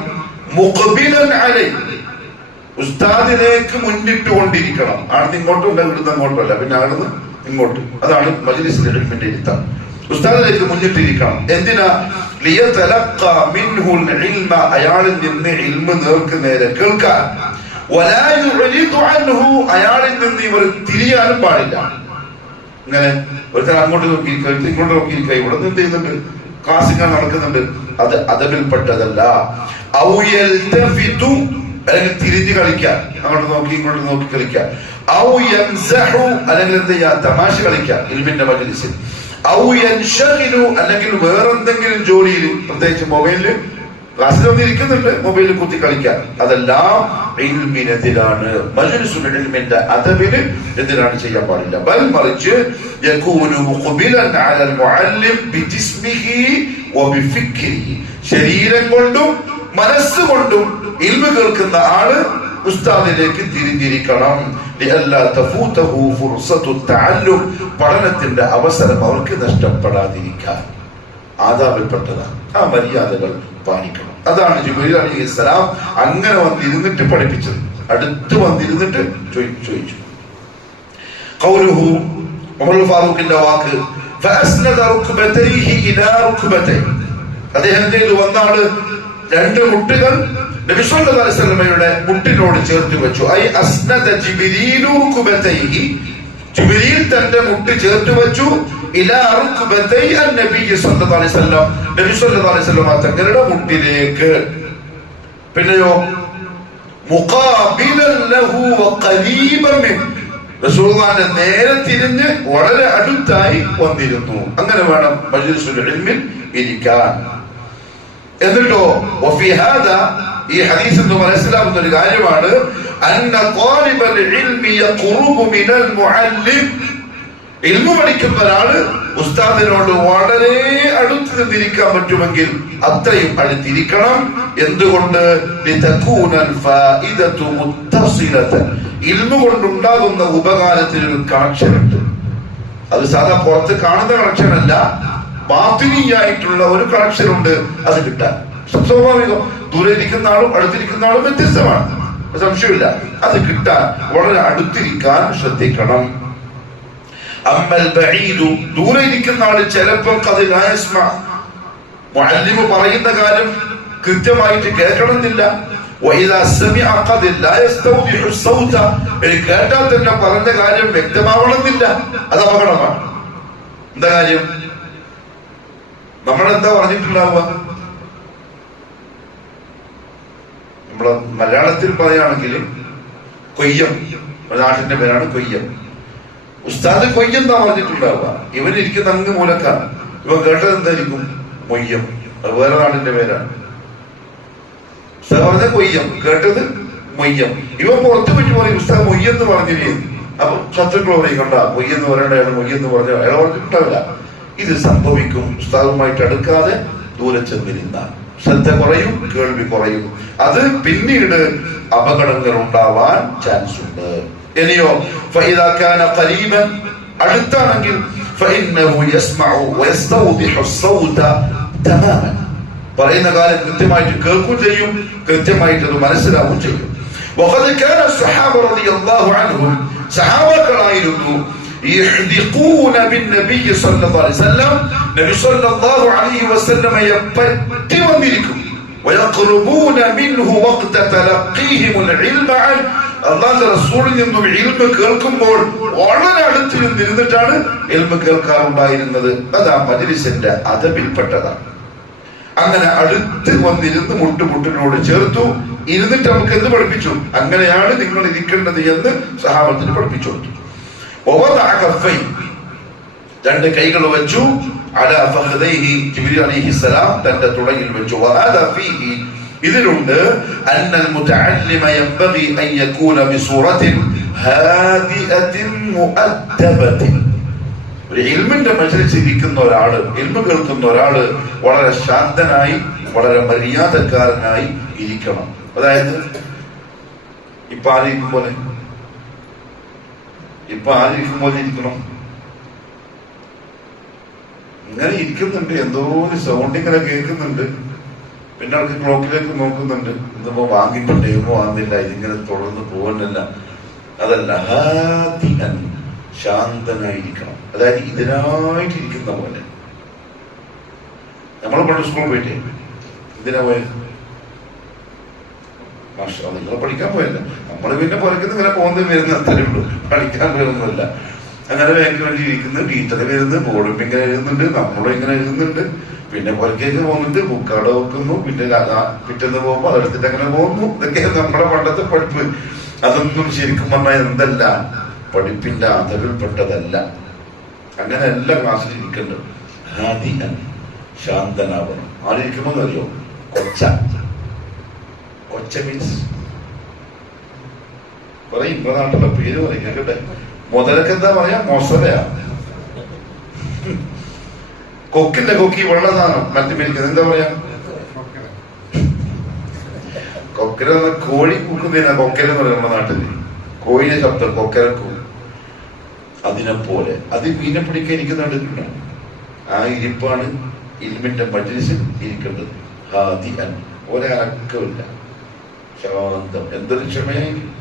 മുഖബിലൻ അലൈഹി, ഉസ്താദിലേക്ക് മുന്നിട്ട് കൊണ്ടിരിക്കണം. ആടുന്ന് ഇങ്ങോട്ടും ഉണ്ട്, ഇവിടുന്ന് അങ്ങോട്ടും അല്ല, പിന്നെ ആടുന്ന് ഇങ്ങോട്ട്. അതാണ് മജ്ലിസിൽ ഇൽമിന്റെ ഇരുത്തം. ഉസ്താദിലേക്ക് മുന്നിട്ടിരിക്കണം. എന്തിനാ? ലിയതലഖ മിൻഹുൽ ഇൽമ, അയാളിൽ നിന്ന് ഇൽമ് നേർക്ക് നേരെ കേൾക്കാൻ. വലാ യുഅരിദു അൻഹു, അയാളിൽ നിന്ന് ഇവർ തിരിയാനും പാടില്ല. ഇങ്ങനെ ഒരുത്തർ അങ്ങോട്ട് നോക്കിയിരിക്കുക, ഇങ്ങോട്ട് നോക്കിയിരിക്കുക, ഇവിടെ നിന്ന് എന്ത് ചെയ്യുന്നുണ്ട്, ക്ലാസ് ഇങ്ങനെ നടക്കുന്നുണ്ട്. അത് അദബിൽപ്പെട്ടതല്ല. ഔ യൽതഫിതു, അല്ലെങ്കിൽ തിരിഞ്ഞ് കളിക്കാം, അങ്ങോട്ട് നോക്കി ഇങ്ങോട്ട് നോക്കി കളിക്കാം. ഔ യംസഹു, അല്ലെങ്കിൽ എന്ത് ചെയ്യാ, തമാശ കളിക്കാം ഇൽമിന്റെ മജ്ലിസിൽ. ഔ യൻശഗിലു, അല്ലെങ്കിൽ വേറെന്തെങ്കിലും ജോലിയിൽ, പ്രത്യേകിച്ച് മൊബൈലില് ക്ലാസ്സിൽ വന്നിരിക്കുന്നുണ്ട്, മൊബൈലിൽ കുത്തി കളിക്കാൻ. അതെല്ലാം ഇൽമിനെതിരാണ്, മജ്ലിസുൽ ഇൽമിന്റെ അദബിന് എതിരാണ്, ചെയ്യാൻ പാടില്ല. ബൽ മറിച്ച് യകൂനു മുഖ്ബിലൻ അലൽ മുഅല്ലിം ബിജിസ്മിഹി വബിഫിക്രിഹി, ശരീരം കൊണ്ടും മനസ്സുകൊണ്ടും ഇൽമു കേൾക്കുന്ന ആള് ഉസ്താദിലേക്ക് തിരിഞ്ഞിരിക്കണം. ലിഅല്ലാ തഫൂതഹു ഫുർസത്തു തഅല്ലും, പഠനത്തിന്റെ അവസരം അവർക്ക് നഷ്ടപ്പെടാതിരിക്കാൻ. ആദാബിൽപ്പെട്ടതാണ്, ആ മര്യാദകൾ പാലിക്കണം. അതാണ് ജിബ്രീൽ അലൈഹിസ്സലാം അങ്ങനെ വന്നിരുന്നിട്ട് പഠിപ്പിച്ചത്. അടുത്ത് വന്നിരുന്നിട്ട് ചോദിച്ചു. ഖൗലുഹു, ഉമർ ഫാറൂഖിന്റെ വാക്ക്, ഫഅസ്നദ റുക്ബതൈഹി ഇലാ റുക്ബതൈ, അദ്ദേഹത്തിന്റെ വന്നാള് രണ്ട് മുട്ടുകൾ നബി സല്ലല്ലാഹു അലൈഹി വസല്ലമയുടെ മുട്ടിനോട് ചേർത്ത് വെച്ചു. ഐ അസ്നദ ജിബ്രീലു റുക്ബതൈഹി, ജിബ്രീൽ തന്റെ മുട്ട് ചേർത്ത് വെച്ചു. ഇലാ റുക്ബതൈ നബി സല്ലല്ലാഹു അലൈഹി വസല്ലം, നബി സല്ലല്ലാഹു അലൈഹി വസല്ലം തങ്ങളുടെ മുട്ടിലേക്ക്. പിന്നെയോ മുഖാബിലൻ ലഹു വഖരീബൻ മിൻ, റസൂലുള്ളാഹിന്റെ നേരെ തിരിഞ്ഞ് വളരെ അടുത്തായി വന്നിരുന്നു. അങ്ങനെ വേണം മജ്ലിസുൽ ഇൽമിൽ ഇരിക്കാൻ. എന്നിട്ടോ വഫി ഹാദാ, ഈ ഹദീസിൽ നിന്ന് മനസ്സിലാക്കുന്ന ഒരു കാര്യമാണ്, അന്ന ത്വാലിബൽ ഇൽമി യഖറുബു മിനൽ മുഅല്ലിം, ഇൽമു പഠിക്കുന്ന ഒരാള് ഉസ്താദിനോട് വളരെ അടുത്ത് നിന്നിരിക്കാൻ പറ്റുമെങ്കിൽ അത്രയും അടുത്തിരിക്കണം. എന്തുകൊണ്ട്? ലിതകൂനൽ ഫായിദതു മുത്തസിലതൻ, ഇൽമു കൊണ്ടുണ്ടാകുന്ന ഉപകാരത്തിനൊരു കണക്ഷൻ ഉണ്ട്. അത് സാധാ പുറത്ത് കാണുന്ന കണക്ഷൻ അല്ല, ബാത്തിനിയായിട്ടുള്ള ഒരു കണക്ഷൻ ഉണ്ട്. അത് കിട്ടാൻ സ്വാഭാവികം, ദൂരെ ഇരിക്കുന്ന ആളും അടുത്തിരിക്കുന്ന ആളും വ്യത്യസ്തമാണ്, സംശയമില്ല. അത് കിട്ടാൻ വളരെ അടുത്തിരിക്കാൻ ശ്രദ്ധിക്കണം. അമ്മൽ ബഈദു ദൂരെ ഇരിക്കുന്ന ആള് ചിലപ്പോൾ ഖദ് ലാ യസ്മ മുഅല്ലിം പറയുന്ന കാര്യം കൃത്യമായിട്ട് കേൾക്കണമെന്നില്ല. വഇദാ സമിഅ ഖദ് ലാ യസ്തൗദിഹു സൗത കേട്ടാൽ തന്നെ പറഞ്ഞ കാര്യം വ്യക്തമാവണമെന്നില്ല. അത് അപകടമാണ്. എന്താ കാര്യം? നമ്മളെന്താ പറഞ്ഞിട്ടുണ്ടാവുക? നമ്മള് മലയാളത്തിൽ പറയുകയാണെങ്കിൽ കൊയ്യം, നാട്ടിന്റെ പേരാണ് കൊയ്യം. ഉസ്താദ് കൊയ്യം എന്താ പറഞ്ഞിട്ടുണ്ടാവുക? ഇവനിരിക്കുന്ന അങ്ങ് മൂലക്കാണ്. ഇവൻ കേട്ടത് എന്തായിരിക്കും? മൊയ്യം. അത് വേറെ നാടിന്റെ പേരാണ്. ഉസ്താദ് പറഞ്ഞ കൊയ്യം, കേട്ടത് മൊയ്യം. ഇവൻ പുറത്തു പറ്റി പറയും ഉസ്താദ് മൊയ്യെന്ന് പറഞ്ഞില്ലേ. അപ്പൊ ശത്രുക്കൾ പറയും കണ്ട മൊയ്യെന്ന് പറയേണ്ട അയാൾ മൊയ്യെന്ന് പറഞ്ഞ അയാൾ പറഞ്ഞിട്ടുണ്ടാവില്ല. ഇത് സംഭവിക്കും. ഉസ്താദുമായിട്ട് അടുക്കാതെ ദൂരെ ചെന്നിരുന്നാൽ ശ്രദ്ധ കുറയും, കേൾവി കുറയും. അത് പിന്നീട് അപകടങ്ങൾ ഉണ്ടാവാൻ ചാൻസ് ഉണ്ട്. ഇനിയോ ഫഇദാ കാന ഖരീബൻ അടുത്താണെങ്കിൽ ഫഇന്നഹു യസ്മഉ വയസ്തൗദിഹു الصوت തമാമൻ പറയുന്ന കാര്യം കൃത്യമായിട്ട് കേൾക്കുകയും ചെയ്യും, കൃത്യമായിട്ട് അത് മനസ്സിലാവുകയും ചെയ്യും. വഖദ് കാന الصحابة رضي الله عنهم സഹാബകളായിരുന്നു يحدقون بالنبي صلى الله عليه وسلم നബി സല്ലല്ലാഹു അലൈഹി വസല്ലമയെ പറ്റി വന്നിരിക്കും. ويقربون منه وقت تلقيهم العلم عن അല്ലാഹുവിന്റെ റസൂലിൽ നിന്നും ഇൽമ് കേൾക്കുമ്പോൾ വളരെ അടുത്ത് നിന്നിട്ടാണ് ഇൽമ് കേൾക്കാറുണ്ടായിരുന്നത്. അത് ആ മജ്‌ലിസിന്റെ അദബിൽപ്പെട്ടതാണ്. അങ്ങനെ അടുത്ത് വന്നിരുന്ന് മുട്ടുമുട്ടിനോട് ചേർത്തു ഇരുന്നിട്ട് നമുക്ക് എന്ത് പഠിപ്പിച്ചു? അങ്ങനെയാണ് നിങ്ങൾ ഇരിക്കേണ്ടത് എന്ന് സഹാബത്തിന് പഠിപ്പിച്ചു കൊടുത്തു. രണ്ട് കൈകൾ വെച്ചു അലാ ഫഖദൈഹി ജിബ്രീൽ അലൈഹിസ്സലാം തന്റെ തുടയിൽ വെച്ചു. വഹാദാ ഫീഹി ഇതിലുണ്ട് അന്നൽ മുതഅല്ലിമ യൻബഗി അൻ യകൂന ബിസൂറത്തിൻ ഹാദിഅത്തിൻ മുഅദ്ദബത്തിൻ. ഒരു ഇൽമിന്റെ മജ്‌ലിസിൽ ഇരിക്കുന്ന ഒരാള്, ഇൽമ് കേൾക്കുന്ന ഒരാള് വളരെ ശാന്തനായി വളരെ മര്യാദക്കാരനായി ഇരിക്കണം. അതായത് ഇപ്പൊ ആരിക്കും പോലെ ഇരിക്കണം. ഇങ്ങനെ ഇരിക്കുന്നുണ്ട്, എന്തോ ഒരു സൗണ്ട് ഇങ്ങനെ കേൾക്കുന്നുണ്ട്. പിന്നെ അവർക്ക് ക്ലോക്കിലേക്ക് നോക്കുന്നുണ്ട്, ഇതിപ്പോ വാങ്ങിട്ട് ടൈമോ ആകുന്നില്ല, ഇതിങ്ങനെ തുടർന്ന് പോകുന്നില്ല. അതല്ല, ശാന്തനായിരിക്കണം. അതായത് ഇതിനായിട്ടിരിക്കുന്ന പോലെ. നമ്മൾ പണ്ട് സ്കൂളിൽ പോയിട്ടേ എന്തിനാ പോയത്? നിങ്ങൾ പഠിക്കാൻ പോയല്ല. നമ്മൾ പിന്നെ പുറക്കുന്ന ഇങ്ങനെ പോകുന്നത് വരുന്ന അത്രേ ഉള്ളൂ, പഠിക്കാൻ പോയൊന്നുമില്ല. അങ്ങനെ ബാങ്ക് വേണ്ടി ഇരിക്കുന്നു, ടീച്ചർ വരുന്നത്, ബോർഡിൽ ഇങ്ങനെ എഴുതുന്നുണ്ട്, നമ്മളും ഇങ്ങനെ എഴുതുന്നുണ്ട്. പിന്നെ പുറക്കേക്ക് പോകുന്നുണ്ട്, ബുക്കവിടെ വെക്കുന്നു, പിന്നെ പിറ്റേന്ന് പോകുമ്പോ അതെടുത്തിട്ട് അങ്ങനെ പോകുന്നു. ഇതൊക്കെ നമ്മുടെ പണ്ടത്തെ പഠിപ്പ്. അതൊന്നും ശരിക്കും പറഞ്ഞാൽ എന്തല്ല, പഠിപ്പിന്റെ അതവിൽപ്പെട്ടതല്ല. അങ്ങനെ എല്ലാ ക്ലാസ്സിൽ ഇരിക്കേണ്ടത് ആദിൻ ശാന്തനാവണം. ആരിയ്ക്കുമ്പോന്നല്ലോ കൊച്ച മീൻസ് പറയും, ഇപ്പൊ നാട്ടിലെ പേര് പറയും കേട്ടെ. മുതലൊക്കെ എന്താ പറയാ? മൊസലയാ. കൊക്കിന്റെ കൊക്കി വെള്ള സാധനം മറ്റു മേടിക്കുന്നത് എന്താ പറയാ? കൊക്കര. കോഴി കൂക്കുന്നതിനാ കൊക്കര എന്ന് പറയുന്നത് നമ്മുടെ നാട്ടില്. കോഴിയുടെ ശബ്ദം കൊക്കരക്കൂ. അതിനെപ്പോലെ അത് മീനെ പിടിക്കാൻ ഇരിക്കുന്നുണ്ട്. ആ ഇരിപ്പാണ് ഇൽമിന്റെ മജ്‌ലിസിൽ ഇരിക്കേണ്ടത്. ഹാദിഅൻ, ഒരനക്കമില്ല, ശാന്തം. എന്തൊരു ക്ഷമയായിരിക്കും.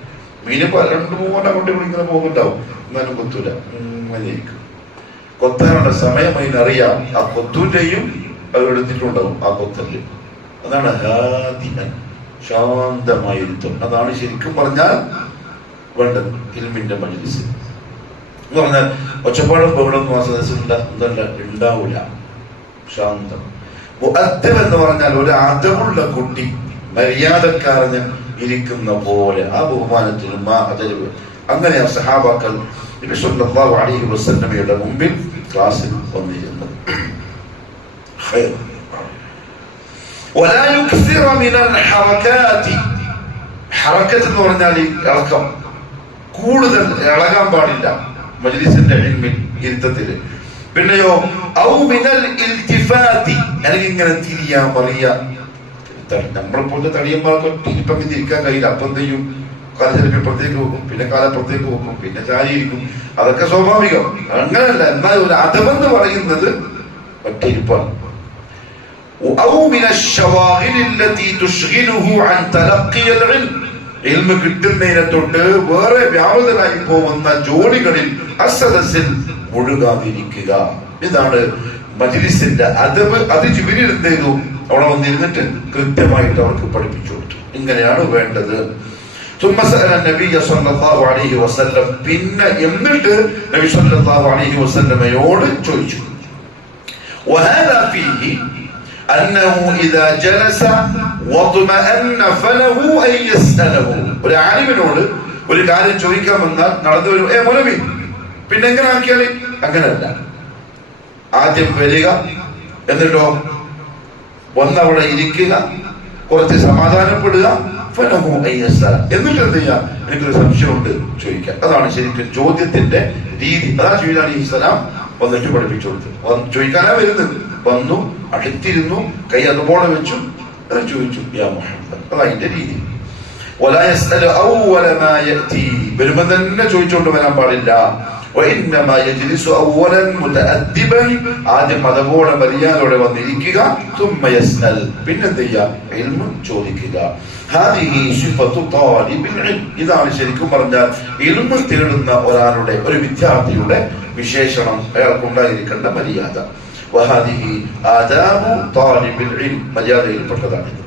മീനിപ്പോ 2-3 കൊണ്ട് വിളിക്കുന്ന പോകുന്നുണ്ടാവും, എന്നാലും കൊത്തൂല. അങ്ങനെ ഇരിക്കും. കൊത്താനുള്ള സമയം അതിനറിയാം. ആ കൊത്തും ചെയ്യും, അത് എടുത്തിട്ടുണ്ടാവും ആ കൊത്തല്. അതാണ് ഹാദിഅൻ, ശാന്തമായിരുത്തും. അതാണ് ശരിക്കും പറഞ്ഞാൽ വേണ്ടത് ഇൽമിന്റെ മജ്‌ലിസ് എന്ന് പറഞ്ഞാൽ. ഒച്ചപ്പാടും ബഹളമൊന്നും ആ സദസ്സിൽ ഉണ്ടാവൂല. ശാന്തം. മുഅദ്ദബ് എന്ന് പറഞ്ഞാൽ ഒരു അതവുള്ള കുട്ടി, മര്യാദക്കാരന് ഇരിക്കുന്ന പോലെ, ആ ബഹുമാനത്തിനും ആ അതവ്. അങ്ങനെ ആ സഹാബാക്കൾ നബി സല്ലല്ലാഹു അലൈഹി വസല്ലമയുടെ മുമ്പിൽ ക്ലാസ്സിൽ വന്നിരുന്നു. വലാ യുക്സിറ മിനൽ ഹറകാതി. ഹറകത്ത് എന്ന് പറഞ്ഞാൽ ഇളക്കം. കൂടുതൽ ഇളകാൻ പാടില്ല മജ്‌ലിസിന്റെ ഇരുത്തത്തില്. പിന്നെയോ ഔ മിനൽ ഇൽതിഫാതി, അല്ലെങ്കിൽ ഇങ്ങനെ തിരിയാ പറയാ. നമ്മളെപ്പോലത്തെ തടിയന്മാർക്ക് ഇപ്പം ഇരിക്കാൻ കഴിയില്ല. അപ്പം എന്ത് ചെയ്യും? കാല ചിലപ്പോൾ ഇപ്പുറത്തേക്ക് വെക്കും, പിന്നെ കാലപ്പുറത്തേക്ക് വെക്കും, പിന്നെ ചാരിയിരിക്കും. അതൊക്കെ സ്വാഭാവികം. അങ്ങനെയല്ല. എന്നാൽ ഒരു അദബെന്ന് പറയുന്നത് ഒറ്റയിരിപ്പാണ്. ഇൽമ് കിട്ടുന്നതിനെ തൊട്ട് വേറെ വ്യാപൃതരായി പോകുന്ന ജോലികളിൽ അസദസ്സിൽ മുഴുകാതിരിക്കുക. ഇതാണ് മജ്ലിസിന്റെ അദബ്. അത് ജിബ്രീൽ എന്ത് ചെയ്തു? അവിടെ വന്നിരുന്നിട്ട് കൃത്യമായിട്ട് അവർക്ക് പഠിപ്പിച്ചു കൊടുത്തു. ഇങ്ങനെയാണ് വേണ്ടത്. പിന്നെ എന്നിട്ട് നബി സല്ലല്ലാഹു അലൈഹി വസല്ലമയോട് ചോദിച്ചു, ഒരു ആലിമിനോട് ഒരു കാര്യം ചോദിക്കാൻ വന്നാൽ നടന്നു വരും, മൗലവി പിന്നെ എങ്ങനെ ആക്കിയാല്? അങ്ങനെയല്ല. ആദ്യം വരിക, എന്നിട്ടോ വന്നവിടെ ഇരിക്കുക, കുറച്ച് സമാധാനപ്പെടുക, എന്നിട്ട് എന്ത് ചെയ്യാം? എനിക്കൊരു സംശയമുണ്ട് ചോദിക്കാം. അതാണ് ശരിക്കും ചോദ്യത്തിന്റെ രീതി. അതാണ് ജിബ്രീൽ അലൈഹിസ്സലാം വന്നിട്ട് പഠിപ്പിച്ചു കൊടുത്തു. ചോദിക്കാനാ വരുന്നത്. വന്നു, അടുത്തിരുന്നു, കൈ അതുപോലെ വെച്ചു, ചോദിച്ചു, യാ മുഹമ്മദ്. അതതിന്റെ രീതി. വരുമ്പോ തന്നെ ചോദിച്ചുകൊണ്ട് വരാൻ പാടില്ല. ആദ്യം അതുപോലെ മര്യാദയോടെ വന്നിരിക്കുക, പിന്നെന്ത് ചെയ്യുക? ഇൽമ് ചോദിക്കുക. ഇതാണ് ശരിക്കും പറഞ്ഞാൽ ഇൽമ് തേടുന്ന ഒരാളുടെ, ഒരു വിദ്യാർത്ഥിയുടെ വിശേഷണം, അയാൾക്കുണ്ടായിരിക്കേണ്ട മര്യാദ. മര്യാദയിൽപ്പെട്ടതാണിത്.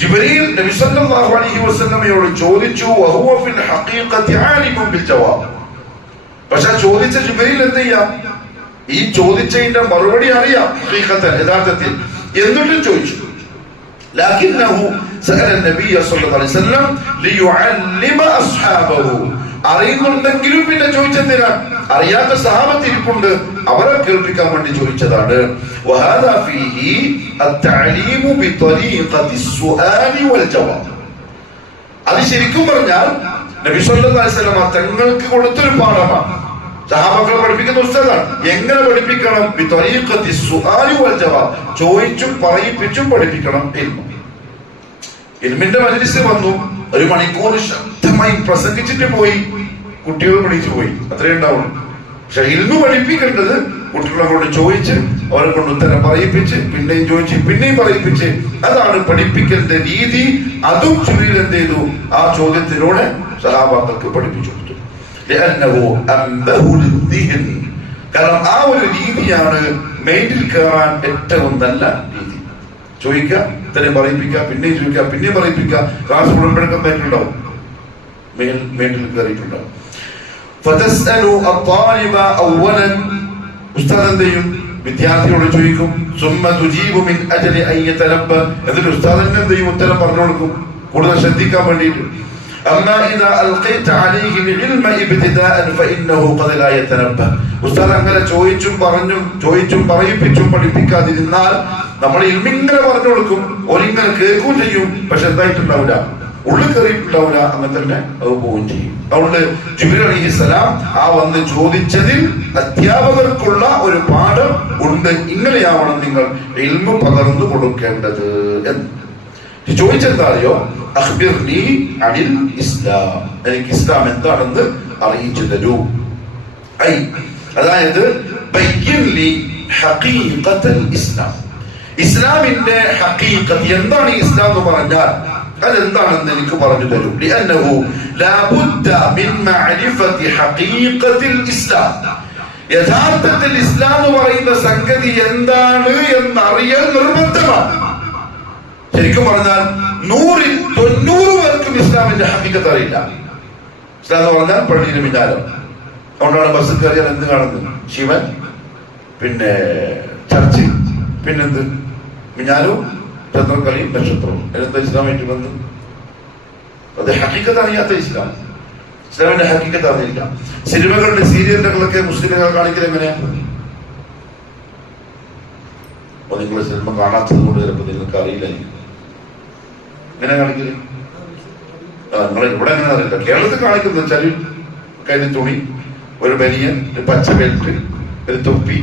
ജിബ്രീൽ നബി സല്ലല്ലാഹു അലൈഹി വസല്ലമയോട് ചോദിച്ചു, വഹുവ ഫിൽ ഹഖീഖത്തി ആലിമുൻ ബിൽ ജവാബ്. പക്ഷെ ചോദിച്ച ജിബ്രീൽ എന്ത് ചെയ്യാം? ഈ ചോദിച്ചതിന്റെ മറുപടി അറിയാം ഹഖീഖത്തൻ, യഥാർത്ഥത്തിൽ. എന്നിട്ടും ചോദിച്ചു. ലകിന്നഹു സഅല നബിയ സല്ലല്ലാഹു അലൈഹി വസല്ലം ലിയുഅല്ലിമ അസ്ഹാബഹു. അറിയുന്നുണ്ടെങ്കിലും പിന്നെ ചോദിച്ചെന്തിനാ? അറിയാത്ത സഹാബത്ത് ഇരിപ്പുണ്ട്, അവരെ കേൾപ്പിക്കാൻ വേണ്ടി ചോദിച്ചതാണ്. വഹാദാ ഫീഹി അത്തഅലീമു ബിത്വരീഖത്തി സ്സുആലി വൽ ജവാബ്. അത് ശരിക്കും പറഞ്ഞാൽ നബി സല്ലല്ലാഹു അലൈഹി വസല്ലം തങ്ങൾക്ക് കൊടുത്തൊരു പാഠമാണ്. സഹാബാക്കളെ പഠിപ്പിക്കുന്ന ഉസ്താദാണ്. എങ്ങനെ പഠിപ്പിക്കണം? ബിത്വരീഖത്തി സ്സുആലി വൽ ജവാബ്. ചോദിച്ചും പറയിപ്പിച്ചും പഠിപ്പിക്കണം. ഇൽമിന്റെ മജ്ലിസ് വന്നു, ഒരു മണിക്കൂർ ശക്തമായി പ്രസംഗിച്ചിട്ട് പോയി, കുട്ടികൾ വിളിച്ചു പോയി, അത്രേ ഉണ്ടാവുള്ളൂ. പക്ഷെ ഇൽമു പഠിപ്പിക്കേണ്ടത് കുട്ടികളെ കൊണ്ട് ചോദിച്ച്, അവരെ കൊണ്ട് ഉത്തരം പറയിപ്പിച്ച്, പിന്നെയും ചോദിച്ച്, പിന്നെയും പറയിപ്പിച്ച്, അതാണ് പഠിപ്പിക്കേണ്ട രീതി. അതും ജിബ്രീൽ എന്ത് ചെയ്തു? ആ ചോദ്യത്തിലൂടെ സഹാബാക്കൾക്ക് പഠിപ്പിച്ചു കൊടുത്തു. കാരണം ആ ഒരു രീതിയാണ് മൈൻഡിൽ കയറാൻ ഏറ്റവും നല്ല രീതി. ചോദിക്കുക, ഇത്രയും പറയിപ്പിക്കുക, പിന്നെയും ചോദിക്കുക, പിന്നെയും പറയിപ്പിക്കുക. ക്ലാസ് മുഴുവൻ മേറ്റുണ്ടാവും, മേറ്റിൽ കയറിയിട്ടുണ്ടാവും. ഉസ്താദ് എന്ത് ചെയ്യും? വിദ്യാർത്ഥിയോട് ചോദിക്കും. എന്നിട്ട് ഉസ്താദ് എന്ത് ചെയ്യും? ഉത്തരം പറഞ്ഞു കൊടുക്കും, കൂടുതൽ ശ്രദ്ധിക്കാൻ വേണ്ടിയിട്ട്. ഉസ്താദ് അങ്ങനെ ചോദിച്ചും പറയിപ്പിച്ചും പഠിപ്പിക്കാതിരുന്നാൽ നമ്മൾ ഇൽമിങ്ങനെ പറഞ്ഞു കൊടുക്കും, ഒരിങ്ങനെ കേൾക്കുകയും ചെയ്യും, പക്ഷെ എന്തായിട്ടുണ്ടാവില്ല, ഉള്ളിൽ കയറിയിട്ടുണ്ടാവില്ല, അങ്ങനെ തന്നെ അത് പോവുകയും ചെയ്യും. അതുകൊണ്ട് ജിബ്രീൽ അലൈഹിസ്സലാം ആ വന്ന് ചോദിച്ചതിൽ അധ്യാപകർക്കുള്ള ഒരു പാഠം ഉണ്ട്. ഇങ്ങനെയാവണം നിങ്ങൾ ഇൽമു പകർന്നു കൊടുക്കേണ്ടത് എന്ന്. ചോദിച്ചെന്താ അറിയോ? അഖ്ബിർനി അനിൽ ഇസ്ലാം. എനിക്ക് ഇസ്ലാം എന്താണെന്ന് അറിയിച്ചു തരൂ. അതായത് ബയ്യിൻലി ഹഖീഖത്തൽ ഇസ്ലാം. ഇസ്ലാമിന്റെ ഹഖീഖത്ത് എന്താണ്? ഇസ്ലാം എന്ന് പറഞ്ഞാൽ അതെന്താണെന്ന് എനിക്ക് പറഞ്ഞു തരൂ. ലിഅന്നഹു ലാ ബുദ്ദ മിൻ മഅരിഫത്തി ഹഖീഖത്തിൽ ഇസ്ലാം. യഥാർത്ഥത്തിൽ ഇസ്ലാം എന്ന് പറയുന്ന സംഗതി എന്താണ് എന്നറിയൽ നിർബന്ധമാണ്. ശരിക്കും പറഞ്ഞാൽ 100ൽ 90 പേർക്കും ഇസ്ലാമിന്റെ ഹഖീഖത്ത് അറിയില്ല. ഇസ്ലാം എന്ന് പറഞ്ഞാൽ പള്ളിയിലെ മിനാരം. അതുകൊണ്ടാണ് ബസ് കയറിയാൽ എന്ത് കാണുന്നത്? ശിവൻ, പിന്നെ ചർച്ച്, പിന്നെന്ത്? മിനാരവും ചന്ദ്രക്കളിയും നക്ഷത്രവും. എന്താ ഇസ്ലാമായിട്ട് ബന്ധം? അത് ഹഖീഖത്ത് അറിയാത്ത ഇസ്ലാം. ഇസ്ലാമിന്റെ ഹഖീഖത്ത് അറിയില്ല. സിനിമകളുടെ സീരിയലുകളൊക്കെ മുസ്ലിമുകൾ കാണിക്കൽ എങ്ങനെയാ? അപ്പൊ നിങ്ങൾ സിനിമ കാണാത്തത് കൊണ്ട് ചിലപ്പോൾ നിങ്ങൾക്ക് അറിയില്ലായിരിക്കും. എങ്ങനെ കാണിക്കല്? നിങ്ങൾ ഇവിടെ എങ്ങനെ അറിയില്ല. കേരളത്തിൽ കാണിക്കുന്ന വെച്ചാൽ കയ്യിൽ തുണി, ഒരു ബനിയൻ, ഒരു പച്ച ബെൽറ്റ്, ഒരു തൊപ്പി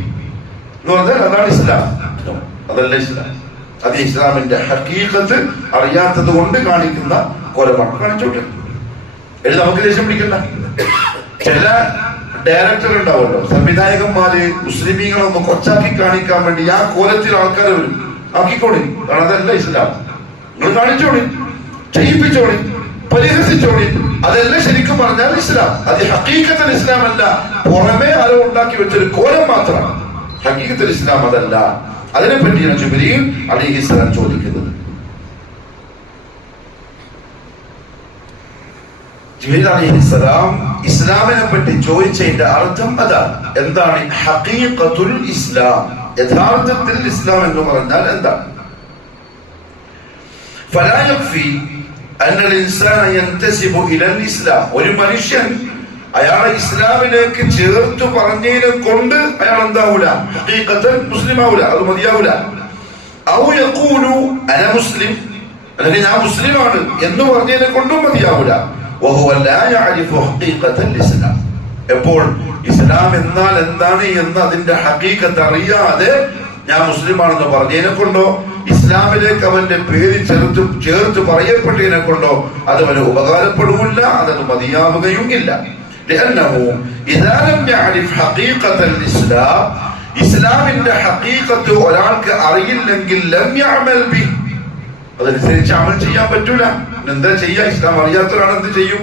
എന്ന് പറഞ്ഞാൽ അതാണ് ഇസ്ലാം. അതല്ല ഇസ്ലാം. അത് ഇസ്ലാമിന്റെ ഹഖീഖത്ത് അറിയാത്തത് കൊണ്ട് കാണിക്കുന്ന കൊലപാതകം. കാണിച്ചോട്ടെ, ഇത് നമുക്ക് ദേഷ്യം പിടിക്കണ്ട. ചില ഡയറക്ടർ ഉണ്ടാവുമല്ലോ, സംവിധായകന്മാര് മുസ്ലിമീങ്ങളൊന്ന് കൊച്ചാക്കി കാണിക്കാൻ വേണ്ടി ആ കോലത്തിൽ ആൾക്കാർ വരും. ആക്കിക്കോളി, കാരണം അതല്ല ഇസ്ലാം. നിങ്ങൾ കാണിച്ചോളി, ചെയ്യിപ്പിച്ചോളി, പരിഹസിച്ചോളി. അതല്ല ശരിക്കും പറഞ്ഞാൽ ഇസ്ലാം. അത് ഹഖീഖത്തുൽ ഇസ്ലാം അല്ല, പുറമേ ആരോ ഉണ്ടാക്കി വെച്ചൊരു കോലം മാത്രമാണ്. ഹഖീഖത്തുൽ ഇസ്ലാം അതല്ല. അതിനെ പറ്റിയാണ് ജിബ്രീൽ അലൈഹിസ്സലാം ചോദിക്കുന്നത്. ജിബ്രീൽ അലൈഹിസ്സലാം ഇസ്ലാമിനെ പറ്റി ചോദിച്ചതിന്റെ അർത്ഥം അതാണ്. എന്താണ് ഹഖീഖത്തുൽ ഇസ്ലാം? യഥാർത്ഥത്തിൽ ഇസ്ലാം എന്ന് പറഞ്ഞാൽ എന്താണ്? ഫലാ യക്ഫി അന്നൽ ഇൻസാന യന്തസിബു ഇലൽ ഇസ്ലാം. ഒരു മനുഷ്യൻ അയാളെ ഇസ്ലാമിലേക്ക് ചേർത്ത് പറഞ്ഞതിനെ കൊണ്ട് അയാൾ എന്താവൂല? ഹഖീഖത്തൻ മുസ്ലിം ആവൂല. അത് മതിയാവൂല. ഔ യഖൂലു അന മുസ്ലിം, അല്ലെങ്കിൽ ഞാൻ മുസ്ലിമാണ് എന്ന് പറഞ്ഞതിനെ കൊണ്ടും മതിയാവൂല. വഹുവ ലാ യഅരിഫു ഹഖീഖത്തൽ ഇസ്ലാം. എപ്പോൾ ഇസ്ലാം എന്നാൽ എന്താണ് എന്ന് അതിന്റെ ഹഖീഖത്ത് അറിയാതെ ഞാൻ മുസ്ലിമാണെന്ന് പറഞ്ഞതിനെ കൊണ്ടോ ഇസ്ലാമിലേക്ക് അവന്റെ പേര് ചേർത്ത് പറയപ്പെട്ടതിനെ കൊണ്ടോ അത് അവന് ഉപകാരപ്പെടുകയില്ല, അതത് മതിയാവുകയും ഇല്ല. ഇസ്ലാമിന്റെ ഹഖീഖത്ത് ഒരാൾക്ക് അറിയില്ലെങ്കിൽ അതനുസരിച്ച് അമൽ ചെയ്യാൻ പറ്റൂല. എന്താ ചെയ്യാ? ഇസ്ലാം അറിയാത്തവരാണ് എന്ത് ചെയ്യും?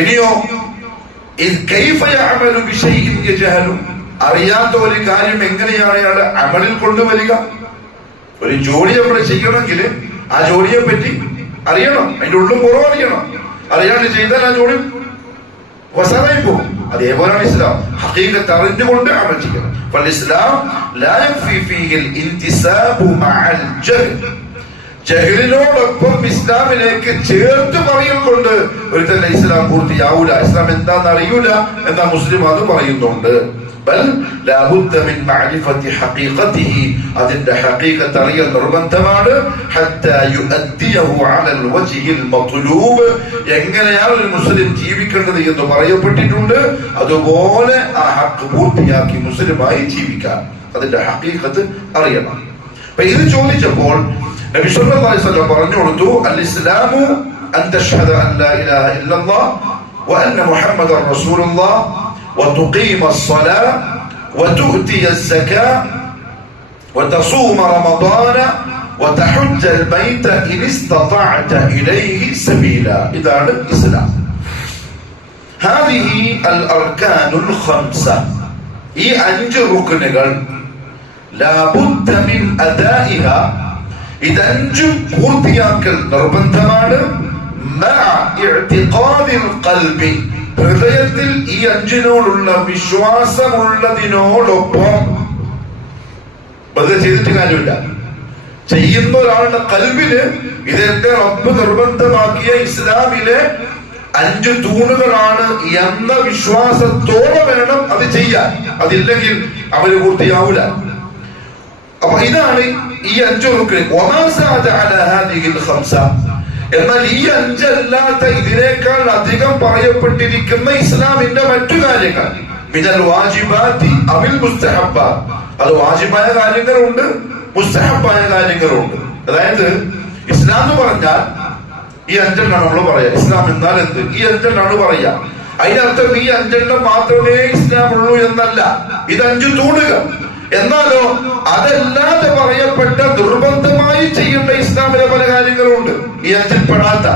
ഇനിയോ അറിയാത്ത ഒരു കാര്യം എങ്ങനെയാണ് അയാൾ അമലിൽ കൊണ്ടുവരിക? ഒരു ജോലി നമ്മൾ ചെയ്യണമെങ്കിൽ ആ ജോലിയെ പറ്റി അറിയണം, അതിന്റെ ഉള്ളും പുറവും അറിയണം. അറിയാണ്ട് ചെയ്താൽ ആ ജോലി വസാറായി പോകും. അതേപോലെയാണ് ഇസ്ലാം. ഹഖീഖത്ത് അറിഞ്ഞുകൊണ്ട് അമൽ ചെയ്യണം. ഫൽഇസ്ലാം ലാ യക്ഫി ഫീഹിൽ ഇൻതിസാബു മഅൽ ജഹൽ. ജഹലിനോടൊപ്പം ഇസ്ലാമിലേക്ക് ചേർത്ത് പറയൽ കൊണ്ട് ഒരു തന്നെ ഇസ്ലാം പൂർത്തിയാവൂല. ഇസ്ലാം എന്താന്ന് അറിയൂല എന്നാ മുസ്ലിം അത് പറയുന്നുണ്ട്. ബൽ ലാ ബുദ്ദ മിൻ മഅരിഫത്തി ഹഖീഖതിഹി. അതിന്റെ ഹഖീഖത്ത് അറിയൽ നിർബന്ധമാണ്. ഹത്താ യുഅദ്ദിയഹു അലൽ വജ്ഹിൽ മത്ലൂബ്. എങ്ങനെയാണ് ഒരു മുസ്ലിം ജീവിക്കേണ്ടത് എന്ന് പറയപ്പെട്ടിട്ടുണ്ട്, അതുപോലെ ആ ഹഖ് പൂർത്തിയാക്കി മുസ്ലിമായി ജീവിക്കാൻ അതിന്റെ ഹഖീഖത്ത് അറിയണം. അപ്പൊ ഇത് ചോദിച്ചപ്പോൾ നബി സല്ലല്ലാഹു അലൈഹി വസല്ലം പറഞ്ഞു കൊടുത്തു, അൽ ഇസ്ലാമു അൻ തശ്ഹദ അൻ ലാ ഇലാഹ ഇല്ലല്ലാഹ് വ അന്ന മുഹമ്മദൻ റസൂലുള്ളാഹ് وتقيم الصلاة وتؤتي الزكاة وتصوم رمضان وتحج البيت إن استطعت إليه سبيلا. إذا الإسلام هذه الأركان الخمسة. ഈ 5 റുക്നുകൾ لا بد من أدائها. ഇത് 5 പൂർത്തിയാക്കൽ നിർബന്ധമാണ്. مع اعتقاد القلب. ഹൃദയത്തിൽ ഈ 5നോടുള്ള വിശ്വാസമുള്ളതിനോടൊപ്പം വെറുതെ ചെയ്തിട്ട് കാര്യമില്ല. ചെയ്യുന്ന ഒരാളുടെ കൽബിന് ഇതെന്റെ റബ്ബ് നിർബന്ധമാക്കിയ ഇസ്ലാമിലെ 5 തൂണുകളാണ് എന്ന വിശ്വാസത്തോടെ വേണം അത് ചെയ്യാൻ. അതില്ലെങ്കിൽ അവര് പൂർത്തിയാവൂല. അപ്പൊ ഇതാണ് ഈ 5 റുക്ൻ. എന്നാൽ ഈ 5 അല്ലാത്ത ഇതിനേക്കാൾ അധികം പറയപ്പെട്ടിരിക്കുന്ന ഇസ്ലാമിന്റെ മറ്റു കാര്യങ്ങൾ മിനൽ വാജിബാത്തി അവിൽ മുസ്തഹബ്ബാത്ത്. അത് വാജിബായ കാര്യങ്ങളുണ്ട്, മുസ്തഹബ്ബായ കാര്യങ്ങളുണ്ട്. അതായത് ഇസ്ലാം എന്ന് പറഞ്ഞാൽ ഈ 5 നമ്മൾ പറയാ. ഇസ്ലാം എന്നാൽ എന്ത്? ഈ 5 പറയാ. അതിനർത്ഥം ഈ 5 മാത്രമേ ഇസ്ലാം ഉള്ളൂ എന്നല്ല. ഇത് 5 തൂണുകൾ. എന്നാലോ അതല്ലാതെ പറയപ്പെട്ട ദുർബന്ധമായി ചെയ്യേണ്ട ഇസ്ലാമിലെ പല കാര്യങ്ങളുണ്ട്. ഈ 5 പെടാത്ത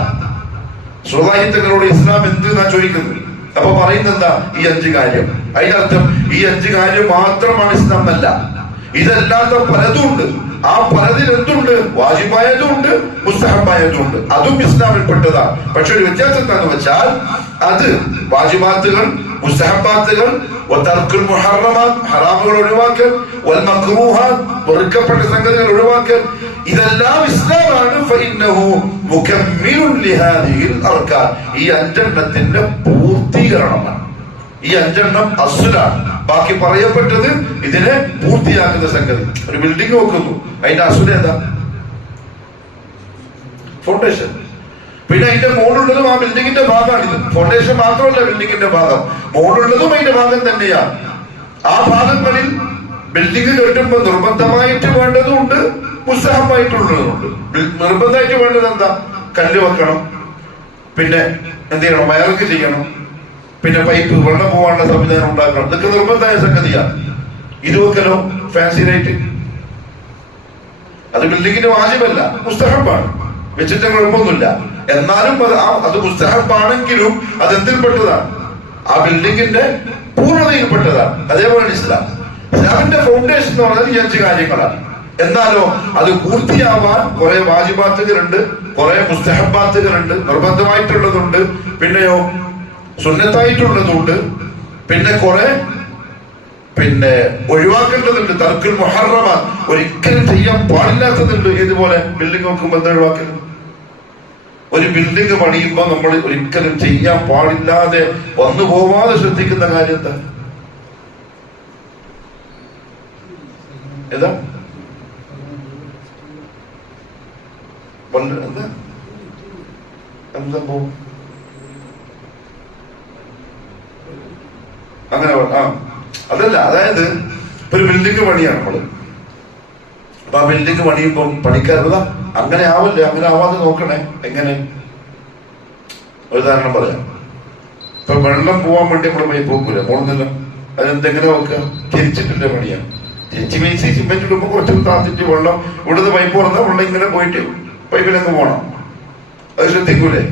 സ്വകാര്യങ്ങളോട് ഇസ്ലാം എന്ത് എന്നാ ചോദിക്കുന്നത്. അപ്പൊ പറയുന്നത് എന്താ? ഈ 5 കാര്യം. അതിനർത്ഥം ഈ 5 കാര്യം മാത്രമാണ് ഇസ്ലാം എന്നല്ല. ഇതല്ലാത്ത പലതും ഉണ്ട്. ആ പലതിൽ എന്തുണ്ട്? വാജിബായതുണ്ട്, മുസ്തഹബായതുണ്ട്. അതും ഇസ്ലാമിൽപ്പെട്ടതാണ്. പക്ഷെ ഒരു വ്യത്യാസം എന്താന്ന് വെച്ചാൽ അത് വാജിബാത്തുകൾ, മുസ്തഹബാത്തുകൾ, ഹറാമുകൾ ഒഴിവാക്കൽ, വെറുക്കപ്പെട്ട സംഗതികൾ ഒഴിവാക്കൽ, ഇതെല്ലാം ഇസ്ലാമാണ്. ഈ 5 പൂർത്തീകരണമാണ്. ഈ 5 അസ്ലാണ്. ബാക്കി പറയപ്പെട്ടത് ഇതിനെ പൂർത്തിയാക്കുന്ന സംഗതി. ഒരു ബിൽഡിംഗ് നോക്കുന്നു, അതിന്റെ അസുല ഏതാ? ഫൗണ്ടേഷൻ. പിന്നെ അതിന്റെ മോളുള്ളതും ആ ബിൽഡിങ്ങിന്റെ ഭാഗമാണിത്. ഫൗണ്ടേഷൻ മാത്രമല്ല ബിൽഡിങ്ങിന്റെ ഭാഗം, മോളുള്ളതും അതിന്റെ ഭാഗം തന്നെയാണ്. ആ ഭാഗങ്ങളിൽ ബിൽഡിംഗ് കെട്ടുമ്പോൾ നിർബന്ധമായിട്ട് വേണ്ടതുണ്ട്, മുസ്തഹബായിട്ടുള്ളതുണ്ട്. നിർബന്ധമായിട്ട് വേണ്ടത് എന്താ? കല്ല് വെക്കണം, പിന്നെ എന്ത് ചെയ്യണം? വയർക്ക് ചെയ്യണം, പിന്നെ പൈപ്പ്, വെള്ളം പോകാനുള്ള സംവിധാനം ഉണ്ടാക്കണം. ഇതൊക്കെ നിർബന്ധമായ സംഗതിയാണ്. ഇത് വെക്കലോ ഫാൻസി ലൈറ്റ്, അത് ബിൽഡിങ്ങിന്റെ വാജിബല്ല, മുസ്തഹബാണ്. വെച്ചിട്ട് കുഴപ്പമൊന്നുമില്ല. എന്നാലും അത് മുസ്തഹബാണെങ്കിലും അത് എന്തിൽപ്പെട്ടതാണ്? ആ ബിൽഡിങ്ങിന്റെ പൂർണ്ണതയിൽപ്പെട്ടതാണ്. അതേപോലെയാണ് ഇസ്ലാമിന്റെ ഫൗണ്ടേഷൻ എന്ന് പറഞ്ഞാൽ ഈ 5 കാര്യങ്ങളാണ്. എന്നാലോ അത് പൂർത്തിയാവാൻ കുറെ വാജിബാത്തുകളുണ്ട്, കുറെ മുസ്തഹബാത്തുകളുണ്ട്, നിർബന്ധമായിട്ടുള്ളതുണ്ട്, പിന്നെയോ സുന്നത്തായിട്ടുള്ളതുണ്ട്, പിന്നെ കുറെ ഒഴിവാക്കേണ്ടതുണ്ട്. തർക്കുൽ മുഹറമാത്ത്, ഒരിക്കലും ചെയ്യാൻ പാടില്ലാത്തതുണ്ട്. ഇതുപോലെ ബിൽഡിംഗ് നോക്കുമ്പോൾ എന്താ ഒഴിവാക്കരുത്? ഒരു ബിൽഡിംഗ് പണിയുമ്പോൾ നമ്മൾ ഒരിക്കലും ചെയ്യാൻ പാടില്ലാതെ വന്നു പോവാതെ ശ്രദ്ധിക്കുന്ന കാര്യം എന്താ? ഏതാ? എന്താ സംഭവം? അങ്ങനെ അതല്ല, അതായത് ഒരു ബിൽഡിംഗ് പണിയാണ് നമ്മള്. അപ്പൊ ആ ബിൽഡിംഗ് പണിയുമ്പോൾ പണിക്കാരുതാ അങ്ങനെ ആവില്ല, അങ്ങനെ ആവാതെ നോക്കണേ. എങ്ങനെ? ഒരു ഉദാഹരണം പറയാം. ഇപ്പൊ വെള്ളം പോവാൻ വേണ്ടി നമ്മള് പോയി പോക്കൂല, പോകുന്നില്ല. അതെന്തെങ്ങനെ നോക്കുക? തിരിച്ചിട്ടില്ല പണിയാണ്. തിരിച്ച് മീൻസ് സിമെന്റ് ഇടുമ്പോ കുറച്ചൊന്ന് താത്തിട്ട് വെള്ളം ഇവിടുന്ന് പൈപ്പ് തുറന്നാൽ വെള്ളം ഇങ്ങനെ പോയിട്ട് പൈപ്പിലങ്ങ് പോണം. അത് ശ്രദ്ധിക്കൂലേ?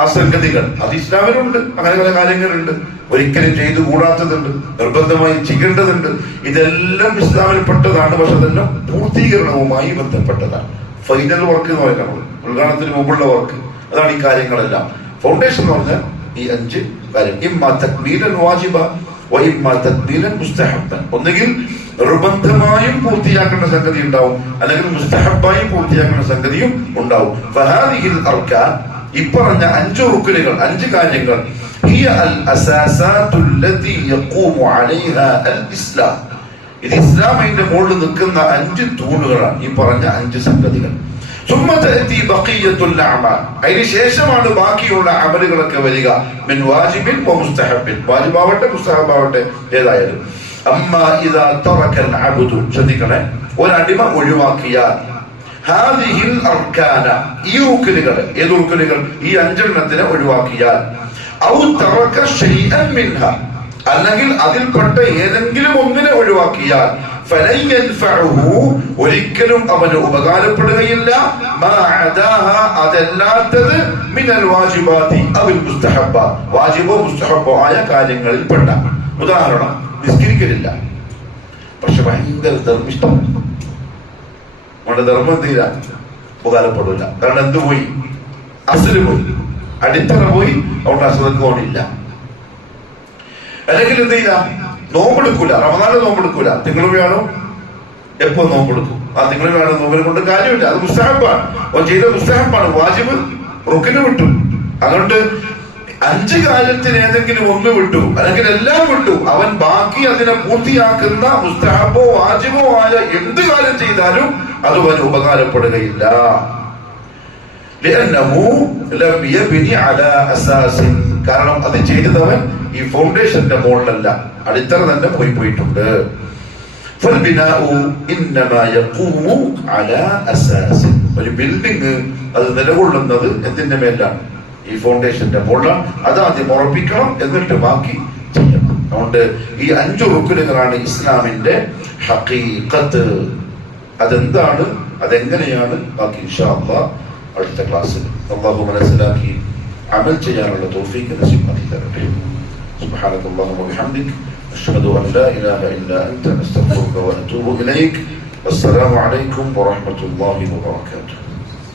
ആ സംഗതികൾ അത് ഇസ്ലാമിലുണ്ട്. അങ്ങനെ പല കാര്യങ്ങളുണ്ട്. ഒരിക്കലും ചെയ്തു കൂടാത്തതുണ്ട്, നിർബന്ധമായി ചെയ്യേണ്ടതുണ്ട്. ഇതെല്ലാം ഇസ്ലാമിൽപ്പെട്ടതാണ്. പക്ഷെ അതെല്ലാം പൂർത്തീകരണവുമായി ബന്ധപ്പെട്ടതാണ്. ഫൈനൽ വർക്ക് എന്ന് പറയുന്നത് നമ്മൾ ഉദ്ഘാടനത്തിന് മുമ്പുള്ള വർക്ക്, അതാണ് ഈ കാര്യങ്ങളെല്ലാം. ഫൗണ്ടേഷൻ എന്ന് പറഞ്ഞാൽ ഈ 5 കാര്യം. ഇമ്മാ തക്മീലൻ വാജിബ വ ഇമ്മാ തക്മീലൻ മുസ്തഹബ്ബൻ. ഒന്നുകിൽ നിർബന്ധമായും പൂർത്തിയാക്കേണ്ട സംഗതി ഉണ്ടാവും, അല്ലെങ്കിൽ മുസ്തഹബ്ബായും പൂർത്തിയാക്കേണ്ട സംഗതിയും ഉണ്ടാവും. ഫഹാദിഹിൽ അർകാൻ, ഇപ്പറഞ്ഞ 5 റുക്നുകൾ, 5 കാര്യങ്ങൾ, ഹിയ അൽ അസാസാത്തുല്ലതി യഖൂമു അലൈഹാ അൽ ഇസ്ലാം. ഇത് ഇസ്ലാം അതിന്റെ മുകളിൽ നിൽക്കുന്ന 5 തൂണുകളാണ് ഈ പറഞ്ഞ 5 സംഗതികൾ. സുമ്മ തഅതി ബഖിയത്തുൽ അഅമാൽ, അതിന് ശേഷമാണ് ബാക്കിയുള്ള അമലുകളൊക്കെ വരിക. മിൻ വാജിബിൻ വ മുസ്തഹബിൻ, വാജിബാവട്ടെ മുസ്തഹബാവട്ടെ ഏതായാലും. അമ്മാ ഇദാ തറകൽ അബ്ദു, ശ്രദ്ധിക്കണേ, ഒരടിമ ഒഴിവാക്കിയാൽ ഹാദിഹിൽ അർകാന, ഈ റുക്നുകൾ, ഏത് റുക്നുകൾ? ഈ 5 എണ്ണത്തിനെ ഒഴിവാക്കിയാൽ, ഔ തറക ശൈഅൻ മിൻഹാ, അല്ലെങ്കിൽ അതിൽപ്പെട്ട ഏതെങ്കിലും ഒന്നിനെ ഒഴിവാക്കിയാൽ, ഫലൻ യൻഫഉഹു, ഒരിക്കലും അവന് ഉപകാരപ്പെടുകയില്ല, മാ അദാഹ, അതല്ലാത്തത്, മിനൽ വാജിബാതി അവൽ മുസ്തഹബ്ബ, വാജിബോ മുസ്തഹബ്ബോ ആയ കാര്യങ്ങളിൽപ്പെട്ട. ഉദാഹരണം, നിസ്കരിക്കലില്ല, പക്ഷെ ഭയങ്കര ധർമ്മിഷ്ടം. നമ്മുടെ ധർമ്മം തീരാ ഉപകാരപ്പെടില്ല. കാരണം എന്ത് പോയി? അസ്ല് പോയി, അടിത്തറ പോയി. അതുകൊണ്ട് അസ്ലക്ക് പോണില്ല. അല്ലെങ്കിൽ എന്ത് ചെയ്യാം? നോമ്പെടുക്കൂല, റമദാനിൽ നോമ്പെടുക്കൂല, തിങ്കൾ വേണം എപ്പോ നോമ്പെടുക്കും. ആ തിങ്കൾ വേണം നോമ്പിനെ കൊണ്ട് കാര്യമില്ല, അത് മുസ്തഹബാണ്. അവൻ ചെയ്ത മുസ്തഹബാണ്, വാജിബ് റുക്ന് വിട്ടു. അതുകൊണ്ട് 5 കാര്യത്തിന് ഏതെങ്കിലും ഒന്ന് വിട്ടു, അല്ലെങ്കിൽ എല്ലാം വിട്ടു, അവൻ ബാക്കി അതിനെ പൂർത്തിയാക്കുന്ന മുസ്തഹബോ വാജിബോ ആയ എന്ത് കാര്യം ചെയ്താലും അത് അവന് ഉപകാരപ്പെടുകയില്ല. കാരണം അത് ചെയ്തവൻ ഈ ഫൗണ്ടേഷന്റെ മുകളിലല്ല, അടിത്തറ തന്നെ പോയിട്ടുണ്ട്. ഒരു ബിൽഡിംഗ് അത് നിലകൊള്ളുന്നത് എന്തിന്റെ മേലാണ്? ഈ ഫൗണ്ടേഷന്റെ മുകളിലാണ്. അത് ആദ്യം ഉറപ്പിക്കണം, എന്നിട്ട് ബാക്കി ചെയ്യണം. അതുകൊണ്ട് ഈ 5 റുക്നുകളാണ് ഇസ്ലാമിന്റെ ഹഖീഖത്ത്. അതെന്താണ്, അതെങ്ങനെയാണ്, ബാക്കി ഇൻഷാ അല്ലാഹ് അടുത്ത ക്ലാസ്സിൽ അല്ലാഹു മനസ്സിലാക്കി അമൽ ചെയ്യാനുള്ള തൗഫീഖ് നസീബാക്കി തരട്ടെ. സുബ്ഹാനല്ലാഹി വബിഹംദിക, അഷ്ഹദു അൻ ലാ ഇലാഹ ഇല്ലാ അൻത, അസ്തഗ്ഫിറുക വഅതൂബു ഇലൈക്. വസ്സലാമു അലൈക്കും വറഹ്മത്തുള്ളാഹി വബറകാതുഹു.